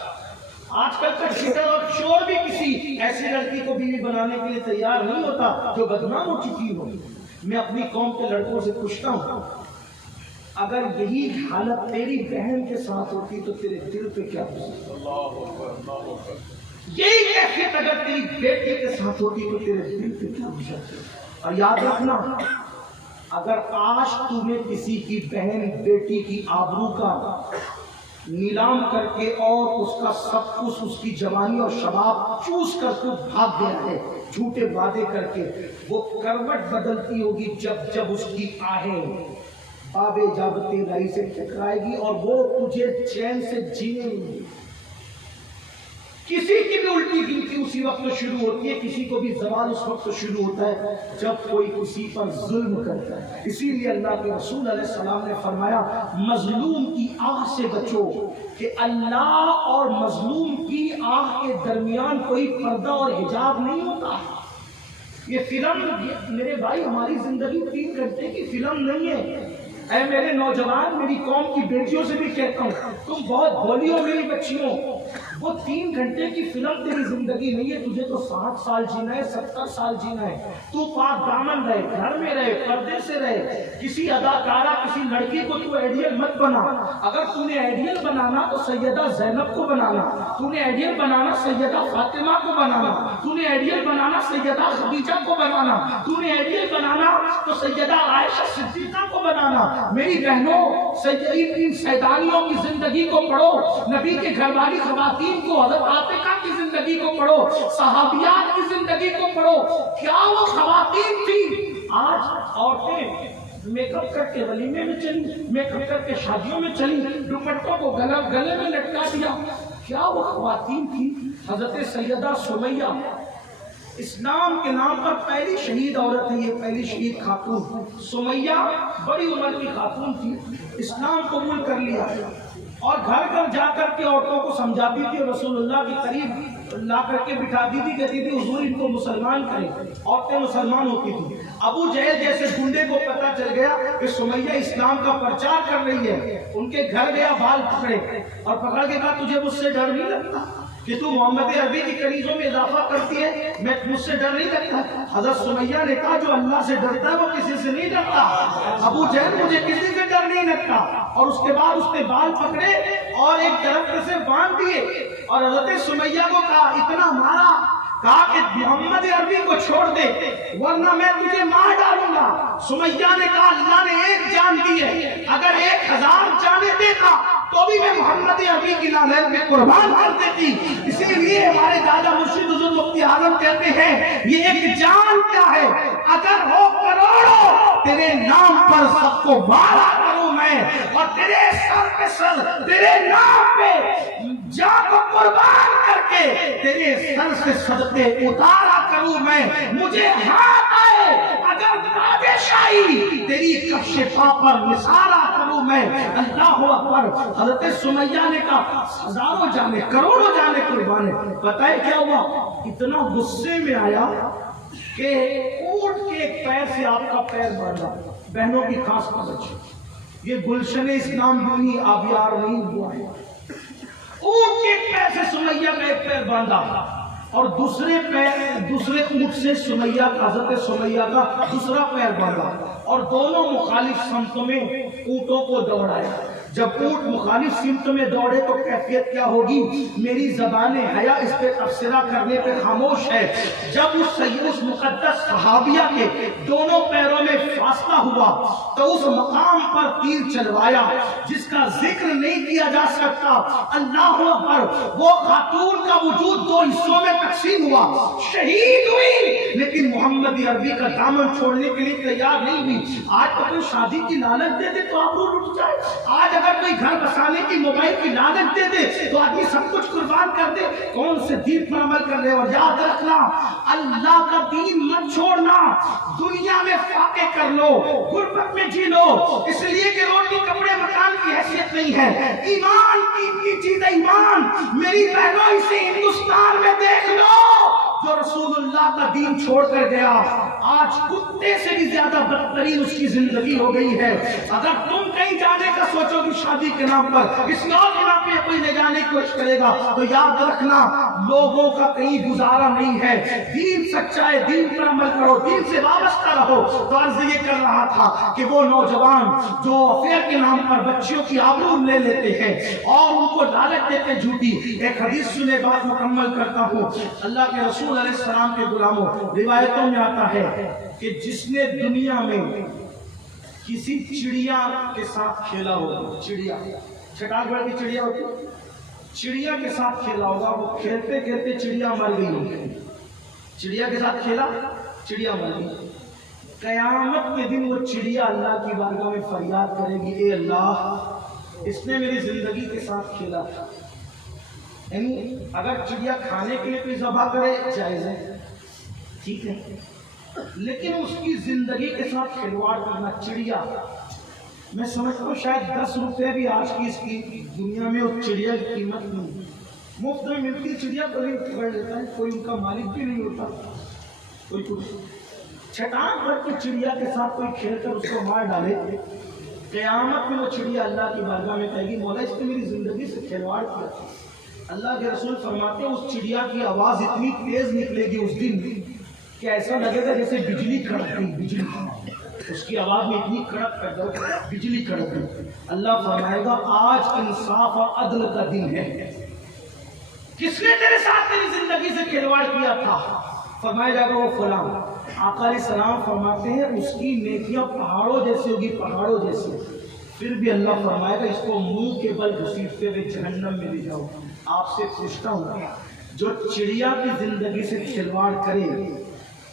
آج کل کا شیٹر اور چور بھی کسی ایسی لڑکی کو بیوی بنانے کے لیے تیار نہیں ہوتا جو بدنام ہو چکی ہو۔ میں اپنی قوم کے لڑکوں سے پوچھتا ہوں، اگر یہی حالت تیری بہن کے ساتھ ہوتی تو تیرے دل پہ کیا ہوتی؟ یہی کیفیت اگر تیری بیٹی کے ساتھ ہوتی تو تیرے دل پہ کیا ہوتی؟ اور یاد رکھنا، اگر آج تو نے کسی کی بہن بیٹی کی آبرو کا نیلام کر کے اور اس کا سب کچھ، اس کی جوانی اور شباب چوس کر تو بھاگ گیا ہے جھوٹے وعدے کر کے، وہ کروٹ بدلتی ہوگی جب جب اس کی آہیں بابے جب تیرائی سے ٹکرائے گی، اور وہ تجھے چین سے جینے نہیں گی۔ کسی کی بھی الٹی گنتی اسی وقت شروع ہوتی ہے، کسی کو بھی زوال اس وقت شروع ہوتا ہے جب کوئی کسی پر ظلم کرتا ہے۔ اسی لیے اللہ کے رسول علیہ السلام نے فرمایا، مظلوم کی آہ سے بچو، کہ اللہ اور مظلوم کی آہ کے درمیان کوئی پردہ اور حجاب نہیں ہوتا۔ یہ فلم، میرے بھائی، ہماری زندگی 3 گھنٹے کی فلم نہیں ہے۔ اے میرے نوجوان، میری قوم کی بیٹیوں سے بھی کہتا ہوں، تم بہت بھولی ہو میری بچیوں، وہ 3 گھنٹے کی فلم تیری زندگی نہیں ہے۔ تجھے تو 60 سال جینا ہے، 70 سال جینا ہے۔ تو پاک دامن رہے، گھر میں رہے، پردے سے رہے۔ کسی اداکارہ، کسی لڑکی کو تو آئیڈیل مت بنا۔ اگر تو نے آئیڈیل بنانا تو سیدہ زینب کو بنانا، تو نے آئیڈیل بنانا سیدہ فاطمہ کو بنانا، تو نے آئیڈیل بنانا سیدہ خدیجہ کو بنانا، تو نے آئیڈیل بنانا تو سیدہ عائشہ صدیقہ کو بنانا۔ میری بہنوں، ان سیدانیوں کی زندگی کو پڑھو، نبی کے گھر والی خواتین کو، حضرت عاتقہ کی زندگی کو پڑھو، صحابیات کی زندگی کو پڑھو، کیا وہ خواتین تھی؟ آج عورتیں میک اپ کر کے ولیمے میں چلی، میک اپ کر کے شادیوں میں چلی، دوپٹوں کو گلے میں لٹکا دیا. کیا وہ خواتین تھی؟ حضرت سیدہ سمیہ اسلام کے نام پر پہلی شہید عورت ہے، یہ پہلی شہید خاتون. سمیہ بڑی عمر کی خاتون تھی، اسلام قبول کر لیا اور گھر گھر جا کر کے عورتوں کو سمجھاتی تھی اور رسول اللہ کے قریب لا کر کے بٹھاتی تھی، کہتی تھی حضور ان کو مسلمان کریں. عورتیں مسلمان ہوتی تھی. ابو جہل جیسے گنڈے کو پتا چل گیا کہ سمیہ اسلام کا پرچار کر رہی ہے، ان کے گھر گیا، بال پکڑے اور پکڑ کے کہا تجھے مجھ سے ڈر نہیں لگتا کہ تو محمد عربی کی کنیزوں میں اضافہ کرتی ہے؟ میں مجھ سے ڈر نہیں لگتا. حضرت سمیہ نے کہا جو اللہ سے ڈرتا ہے وہ کسی سے نہیں ڈرتا. ابو جہل مجھے کسی سے ڈر نہیں لگتا. اور اس کے بعد اس نے بال پکڑے اور ایک درخت سے باندھ دیے اور حضرت سمیہ کو کہا اتنا مارا، کہا کہ محمد عربی کو چھوڑ دے ورنہ میں تجھے مار ڈالوں گا. سمیہ نے کہا اللہ نے ایک جان دی ہے، اگر 1000 جانیں دیتا تو بھی میں محمد عربی کی نالین میں قربان کر دیتی. اسی لیے ہمارے دادا مرشد حضور مفتی اعظم کہتے ہیں یہ ایک جان کیا ہے، اگر ہو کروڑوں تیرے نام پر سب کو مارا کروں میں، اور تیرے سر پہ سر تیرے نام پہ جان کو قربان کر کے تیرے سر سے صدقے اتارا کروں میں. مجھے ہاتھ آئے اگر بادشاہی تیری کفش پا پر نثارا کروں میں. اللہ اکبر. حضرت سمیہ نے کہا ہزاروں جانے کروڑوں جانے قربانے. بتائے کیا ہوا؟ اتنا غصے میں آیا کہ اونٹ کے ایک پیر سے آپ کا پیر باندھا. بہنوں کی خاص توجہ، یہ گلشن اسلام دینی آبیار نہیں ہوا ہے. اونٹ کے پیر سے سمیہ کا ایک پیر باندھا اور دوسرے اونٹ سے سمیہ کا، حضرت سمیہ کا دوسرا پیر باندھا اور دونوں مخالف سمتوں میں اونٹوں کو دوڑایا. جب اونٹ مخالف سمت میں دوڑے تو کیفیت کیا ہوگی؟ میری زبان حیا اس پہ تبصرہ کرنے پہ خاموش ہے. جب اس مقدس صحابیہ کے دونوں پیروں میں فاصلہ ہوا تو اس مقام پر تیر چلوایا جس کا ذکر نہیں کیا جا سکتا. اللہ اکبر. وہ خاتون کا وجود 2 حصوں میں تقسیم ہوا، شہید ہوئی لیکن محمد عربی کا دامن چھوڑنے کے لیے تیار نہیں ہوئی. آج اگر شادی کی لالچ دے دے تو آپ روٹ اٹھ جائے. آج اگر کوئی گھر بسانے کی موبائل کی لالچ دے دے تو آدمی سب کچھ قربان کر دے. کون سے دین پر عمل کر رہے؟ اور یاد رکھنا اللہ کا دین مت چھوڑنا. دنیا میں فاقے کر لو، غربت میں جی لو، اس لیے کہ روٹی کپڑے مکان کی حیثیت نہیں ہے. ایمان کی چیز ہے. ایمان میری بہنوں اسے ہندوستان میں دیکھ لو جو رسول اللہ کا دین چھوڑ کر گیا آج کتے سے بھی زیادہ بدترین اس کی زندگی ہو گئی ہے. اگر تم کہیں جانے کا سوچو گی شادی کے نام پر، اس نام کے نام پہ کوئی لے جانے کی کوشش کرے گا تو یاد رکھنا لوگوں کا کہیں گزارا نہیں ہے. دین سچا ہے، دین پر عمل کرو، دین سے وابستہ رہو. تو عرض یہ کر رہا تھا کہ وہ نوجوان جو افیئر کے نام پر بچیوں کی آبرو لے لیتے ہیں اور ان کو لالچ دیتے جھوٹی. ایک حدیث سنے بات مکمل کرتا ہوں. اللہ کے رسول علیہ السلام کے غلاموں، روایتوں میں آتا ہے کہ جس نے دنیا میں کسی چڑیا کے ساتھ کھیلا ہوگا، چڑیا چھٹاک بڑھ کی چڑیا ہوتی ہے، چڑیا کے ساتھ کھیلا ہوگا، وہ کھیلتے کھیلتے چڑیا مر گئی ہوگی. چڑیا کے ساتھ کھیلا، چڑیا مر گئی. قیامت کے دن وہ چڑیا اللہ کی بارگاہ میں فریاد کرے گی اے اللہ اس نے میری زندگی کے ساتھ کھیلا تھا. یعنی اگر چڑیا کھانے کے لیے کوئی ذبح کرے جائز ہے، ٹھیک ہے، لیکن اس کی زندگی کے ساتھ کھلواڑ کرنا. چڑیا میں سمجھتا ہوں شاید 10 روپے بھی آج کی اس کی دنیا میں اس چڑیا کی قیمت نہیں. مفت میں ملتی چڑیا کوئی پکڑ لیتا ہے، کوئی ان کا مالک بھی نہیں ہوتا. کوئی کچھ چھٹان بھر کی چڑیا کے ساتھ کوئی کھیل کر اس کو مار ڈالے، قیامت میں وہ چڑیا اللہ کی بارگاہ میں کہے گی مولا اس نے میری زندگی سے کھلواڑ کیا. اللہ کے رسول فرماتے ہیں اس چڑیا کی آواز اتنی تیز نکلے گی اس دن کہ ایسا لگے گا جیسے بجلی کڑک گئی. بجلی اس کی آواز میں اتنی کڑک کر دو بجلی کڑک گئی. اللہ فرمائے گا آج انصاف اور عدل کا دن ہے. کس نے تیرے ساتھ تیری زندگی سے کھلواڑ کیا تھا؟ فرمایا جائے گا وہ فلاں. آقا علیہ السلام فرماتے ہیں اس کی نیکیاں پہاڑوں جیسی ہوگی، پہاڑوں جیسی. پھر بھی اللہ فرمائے گا اس کو منہ کے بل گھسیٹتے ہوئے جہنم میں لے جاؤ. آپ سے پوچھتا ہوں جو چڑیا کی زندگی سے کھلواڑ کرے